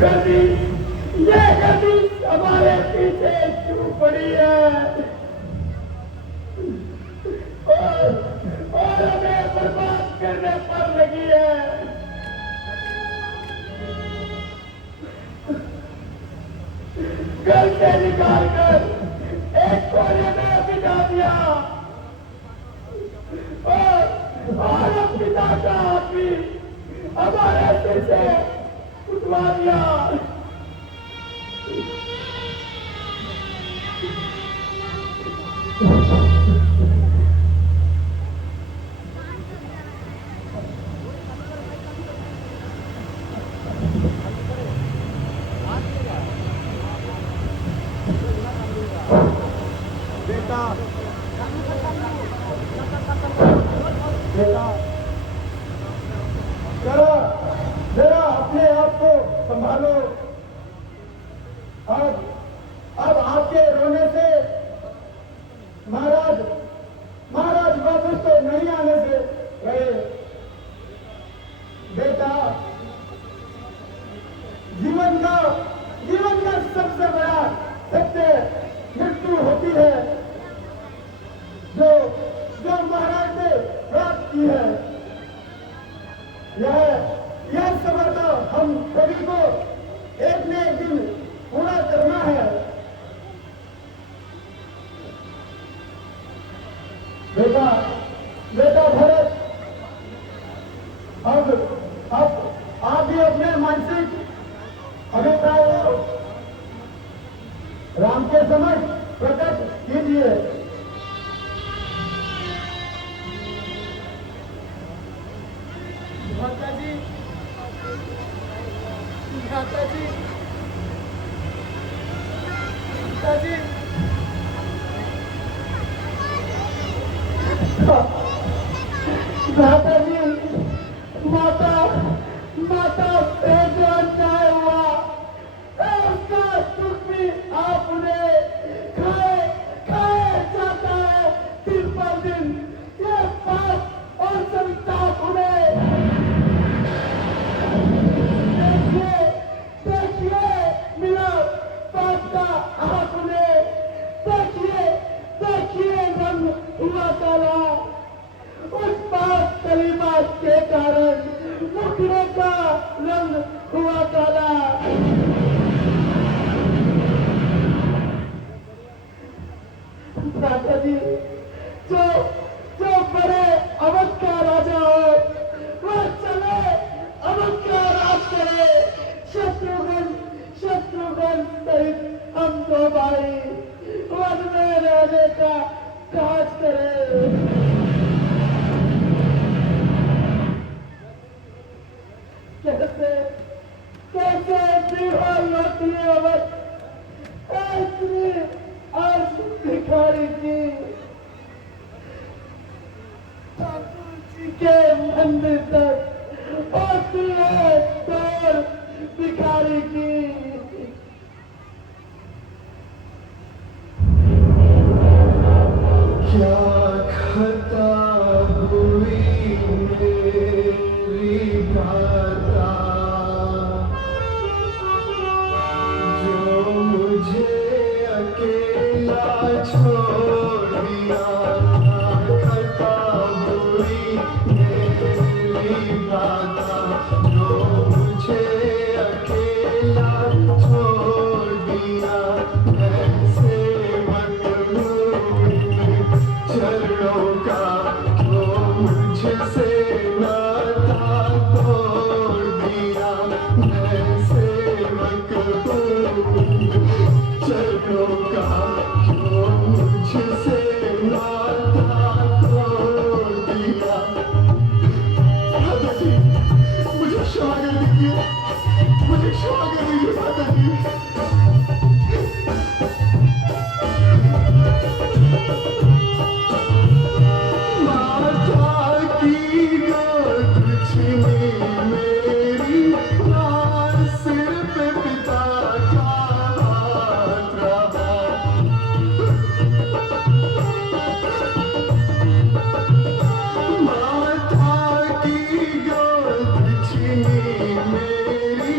गति हमारे पीछे क्यों पड़ी है और हमें बर्बाद करने पर लगी है। घर से निकाल कर एक कोने में बिठा दिया, पिता का हाथ भी हमारे सिर से उठवा दिया। बेटा बेटा जरा जरा अपने आप को संभालो। अब आपके रोने से महाराज महाराज वापस तो नहीं आने से रहे। बेटा जीवन का सबसे बड़ा सत्य मृत्यु होती है जो जो महाराज ने प्राप्त की है। यह सफर तो हम सभी को एक न एक दिन पूरा करना है। बेटा बेटा भरत, अब आप भी अपने मानसिक अभिप्राय राम के समक्ष प्रकट कीजिए। माता जी, माता जी, माता जी, माता जी, माता माता जो अन्याय हुआ उसका सुख भी आपने खाए जाता है दिन पर दिन। ये पाप और संताप उन्हें देखिए मिला पाप का आपने देखिए रंग हुआ काला। उस पाप कलीमा के कारण मुखड़े का रंग हुआ काला। राजा जी, जो बड़े अवध का राजा हो वह चले अवध का राज करे। शत्रुघ्न सहित हम दो भाई वन में रहने का काज करे। कैसे दीवार होती है अवध ऐसी आज भिखारी की। ठाकुर जी के मंदिर तक होती है दौड़ भिखारी की। क्या खता हुई मेरी माता जो मुझे अकेला छोड़ दिया। खता हुई मेरी माता जो मुझे अकेला छोड़ दिया। ऐसे चरणों का वो मुझसे नाता तोड़ दिया। मैं सेवक हूँ चरणों का वो मुझसे नाता तोड़ दिया। माता जी मुझे क्षमा कर दीजिए, मुझे क्षमा कर दीजिए माता जी। मेरी सिर पे पिता का हाथ रहा। माता की गोद छीनी मेरी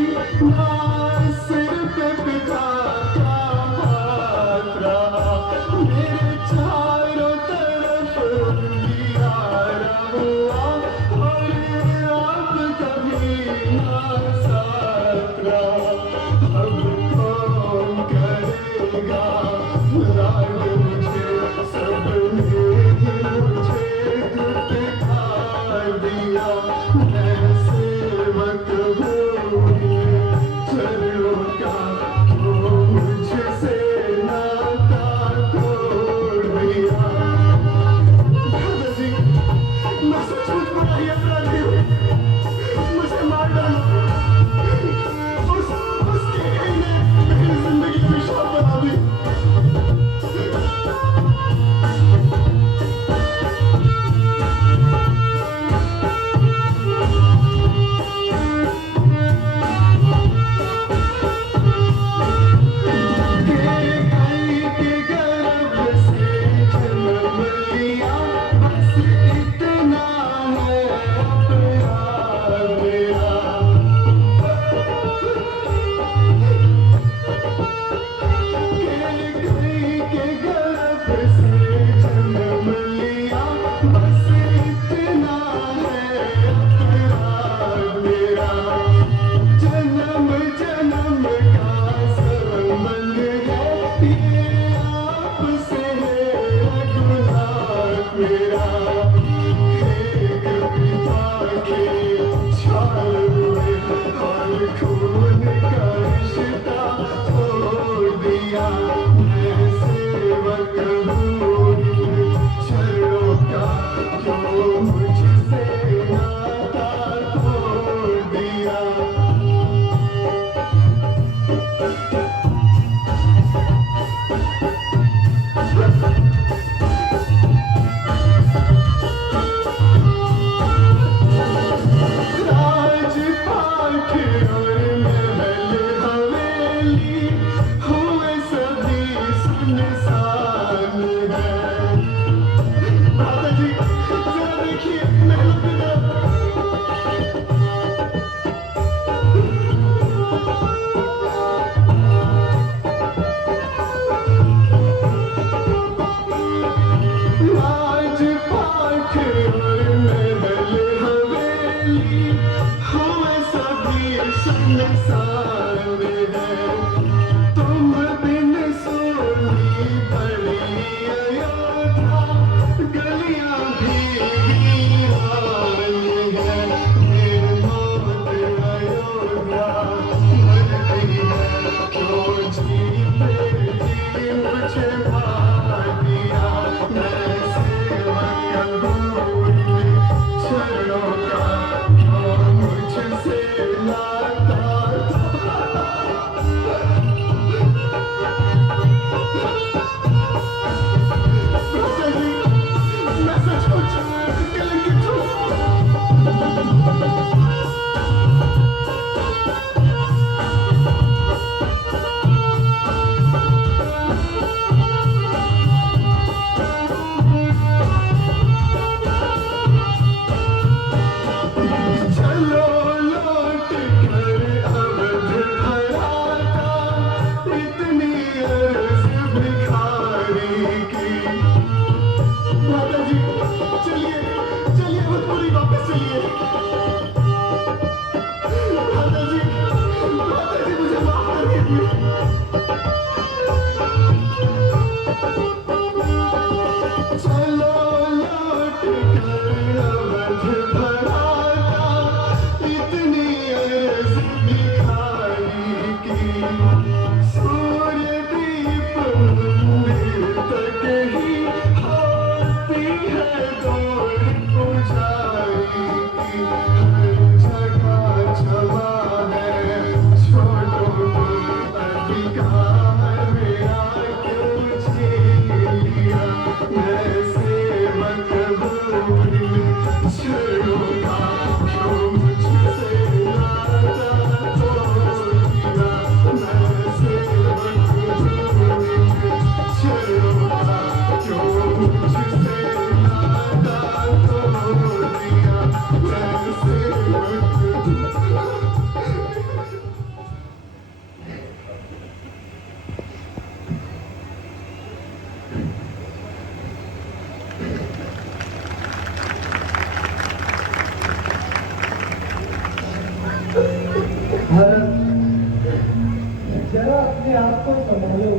अपने आप को संभालो।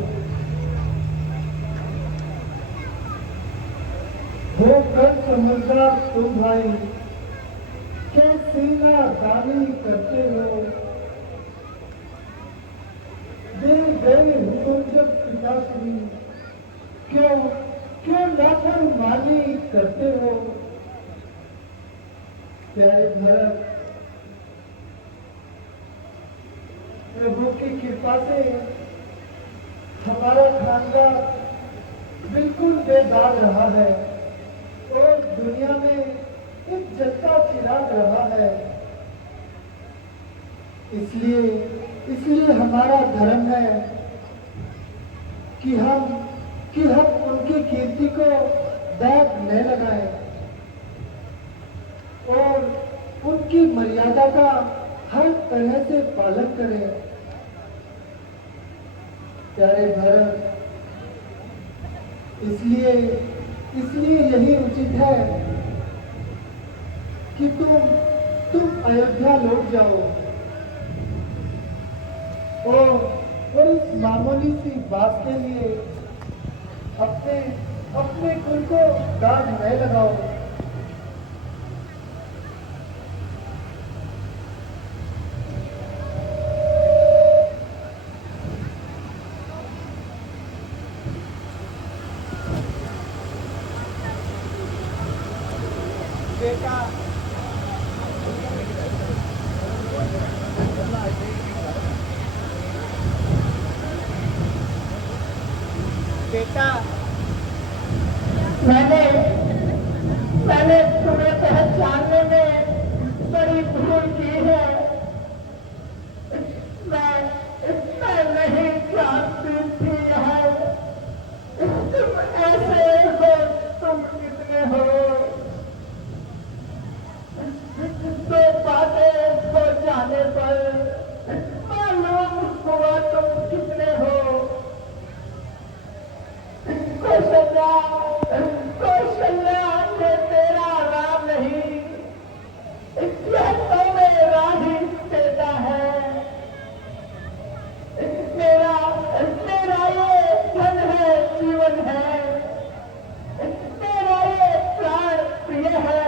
होकर समझदार तुम भाई के सीना दानी करते हो। दे गए हुकुम जब पिताश्री क्यों क्यों नाफरमानी करते हो। प्यारे भरत, प्रभु की कृपा से हमारा खानदान बिल्कुल बेदाग रहा है और दुनिया में एक जलता चिराग रहा है। इसलिए हमारा धर्म है कि हम उनकी कीर्ति को दाग न लगाएं और उनकी मर्यादा का हर तरह से पालन करें। प्यारे भरत, इसलिए यही उचित है कि तुम अयोध्या लौट जाओ और इस मामूली सी बात के लिए अपने कुल को दाग न लगाओ। बेटा, बेटा, मैंने तुम्हें पहचानने में बड़ी भूल की है। मैं नहीं जानती थी है। तुम ऐसे हो, तुम कितने हो। तो बातें हो जाने पर मालूम हुआ तुम कितने हो। कौशल्या ये तेरा राम नहीं, यह तो मेरा ही बेटा है। मेरा ये धन है, जीवन है, मेरा ये प्राण प्रिय है।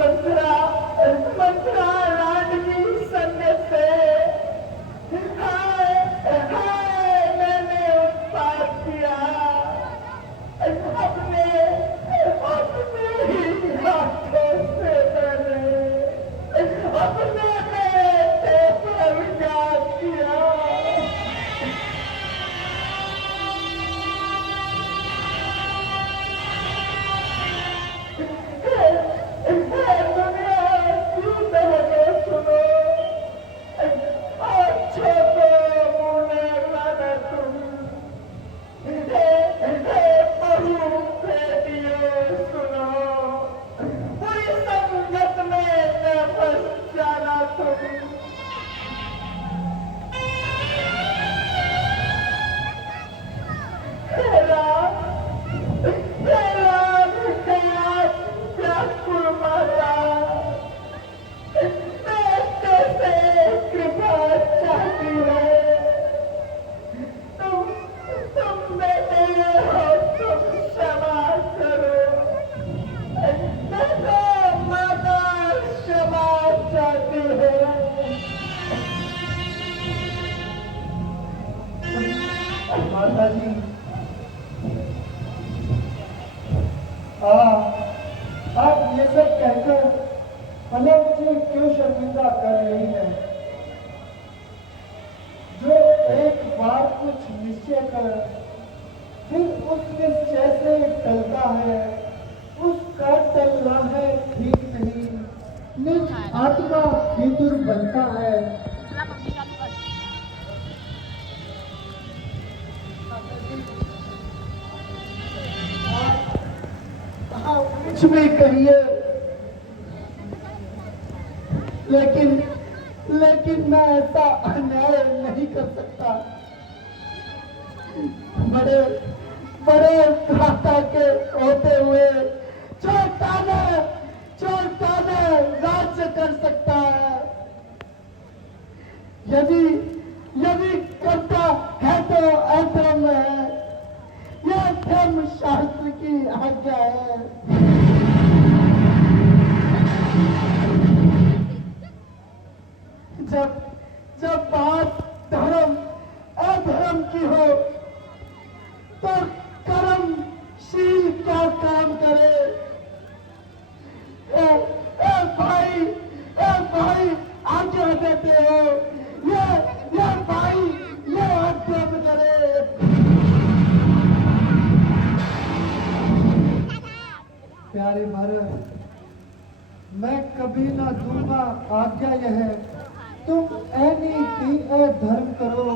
मंत्रा रानी संग से हाय मैंने उत्पात किया। अपने ही हाथों से मैंने अपने बेटे पर घात किया। माता जी, आप ये सब कहकर हमें मुझे क्यों शर्मिंदा कर रही है। जो एक बार कुछ निश्चय कर फिर उस निश्चय से टलता है, उसका टलना है ठीक नहीं। निज आत्मा विदुर बनता है। कुछ भी कहिए, लेकिन मैं ऐसा अन्याय नहीं कर सकता। बड़े भ्राता के होते हुए छोटा ने राज्य कर सकता है। यदि यदि करता है तो अधर्म है, यह धर्म शास्त्र की आज्ञा है। जब जब बात धर्म अधर्म की हो तो कर्मशील क्या काम करे। ए भाई आज्ञा देते हो, ये भाई ये अधर्म करे। प्यारे भारत, मैं कभी ना दूंगा आज्ञा यह, तुम अनीति अधर्म करो,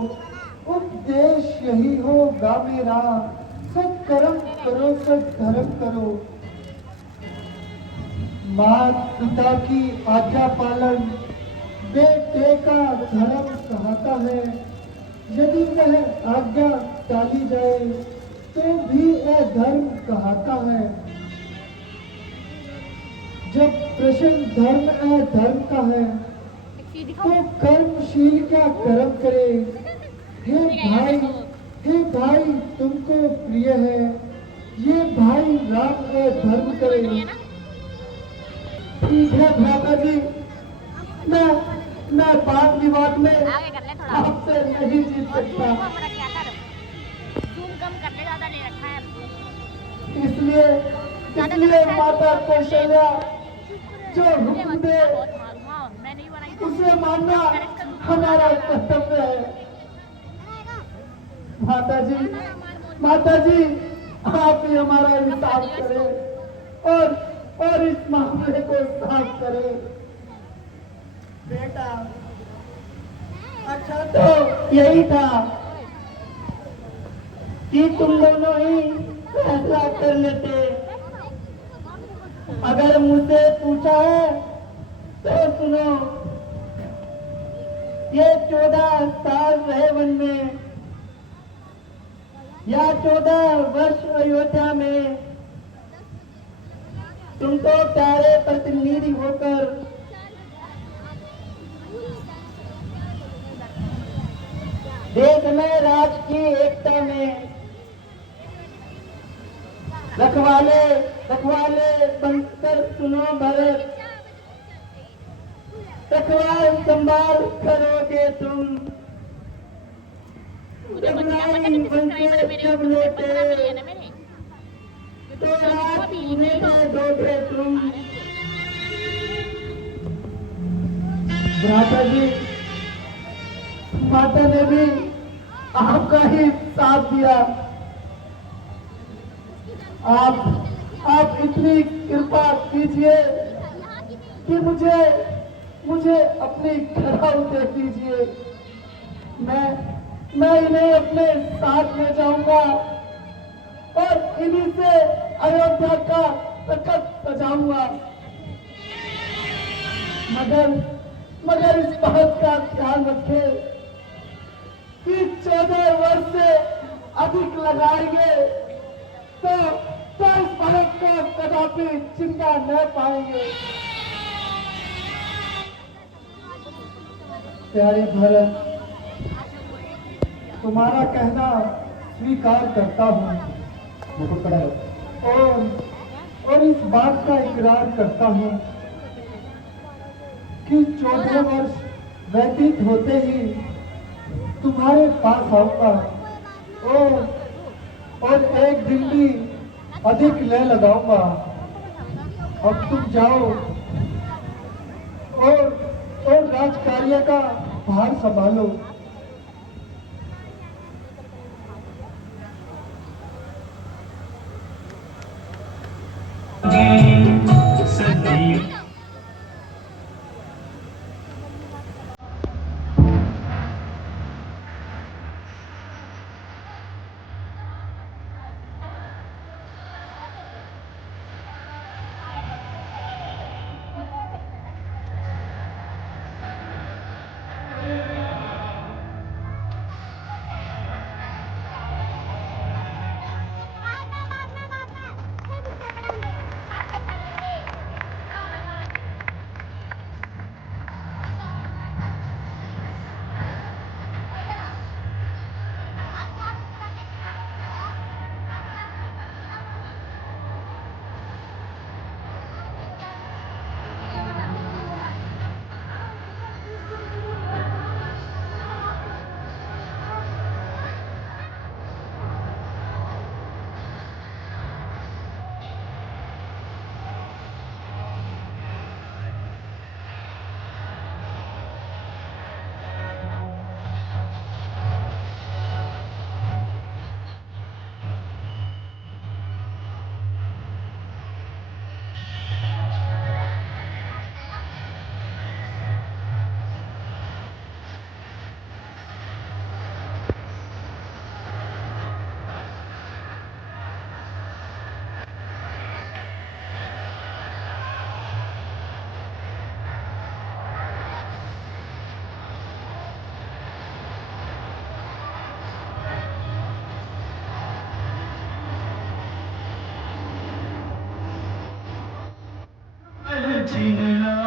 उपदेश यही होगा मेरा, सत्कर्म करो सत्धर्म करो। माता पिता की आज्ञा पालन बेटे का धर्म कहता है। यदि वह आज्ञा टाली जाए तो भी अधर्म कहता है। जब प्रश्न धर्म अधर्म का है तो कर्मशील क्या कर्म करे। हे भाई तुमको प्रिय है, ये भाई राम अधर्म करे। ठीक है भ्राता जी, मैं बात विवाद में आपसे नहीं जीत सकता, इसलिए माता कौशल्या जो हुक्म दे उसे मानना हमारा कर्तव्य है। माता जी आप ही हमारा इंसाफ करें और इस मामले को साफ करें। बेटा अच्छा तो यही था कि तुम दोनों ही फैसला कर लेते। अगर मुझसे पूछा है तो सुनो, ये 14 साल रहे वन में या 14 वर्ष अयोध्या में, तुम तो प्यारे प्रतिनिधि होकर देश में राज की एकता में रखवाले बनकर सुनो भरत, रखवाल संभाल करोगे तुम। जब लेते तो रात उन्हें दोगे तुम। भ्राता जी माता ने भी आपका ही साथ दिया। आप इतनी कृपा कीजिए कि मुझे अपनी खड़ाऊ दे दीजिए। मैं इन्हें अपने साथ ले जाऊंगा और इन्हीं से अयोध्या का तख्त सजाऊंगा। मगर इस बात का ख्याल रखें कि 14 वर्ष से अधिक लगाएंगे तो इस भारत को कदापि जिंदा न पाएंगे। प्यारे भारत, तुम्हारा कहना स्वीकार करता हूँ और इस बात का इकरार करता हूँ कि 14 वर्ष व्यतीत होते ही तुम्हारे पास आऊंगा और एक दिन भी अधिक ले लगाऊंगा। अब तुम जाओ और राजकार्य का भार संभालो। छीनना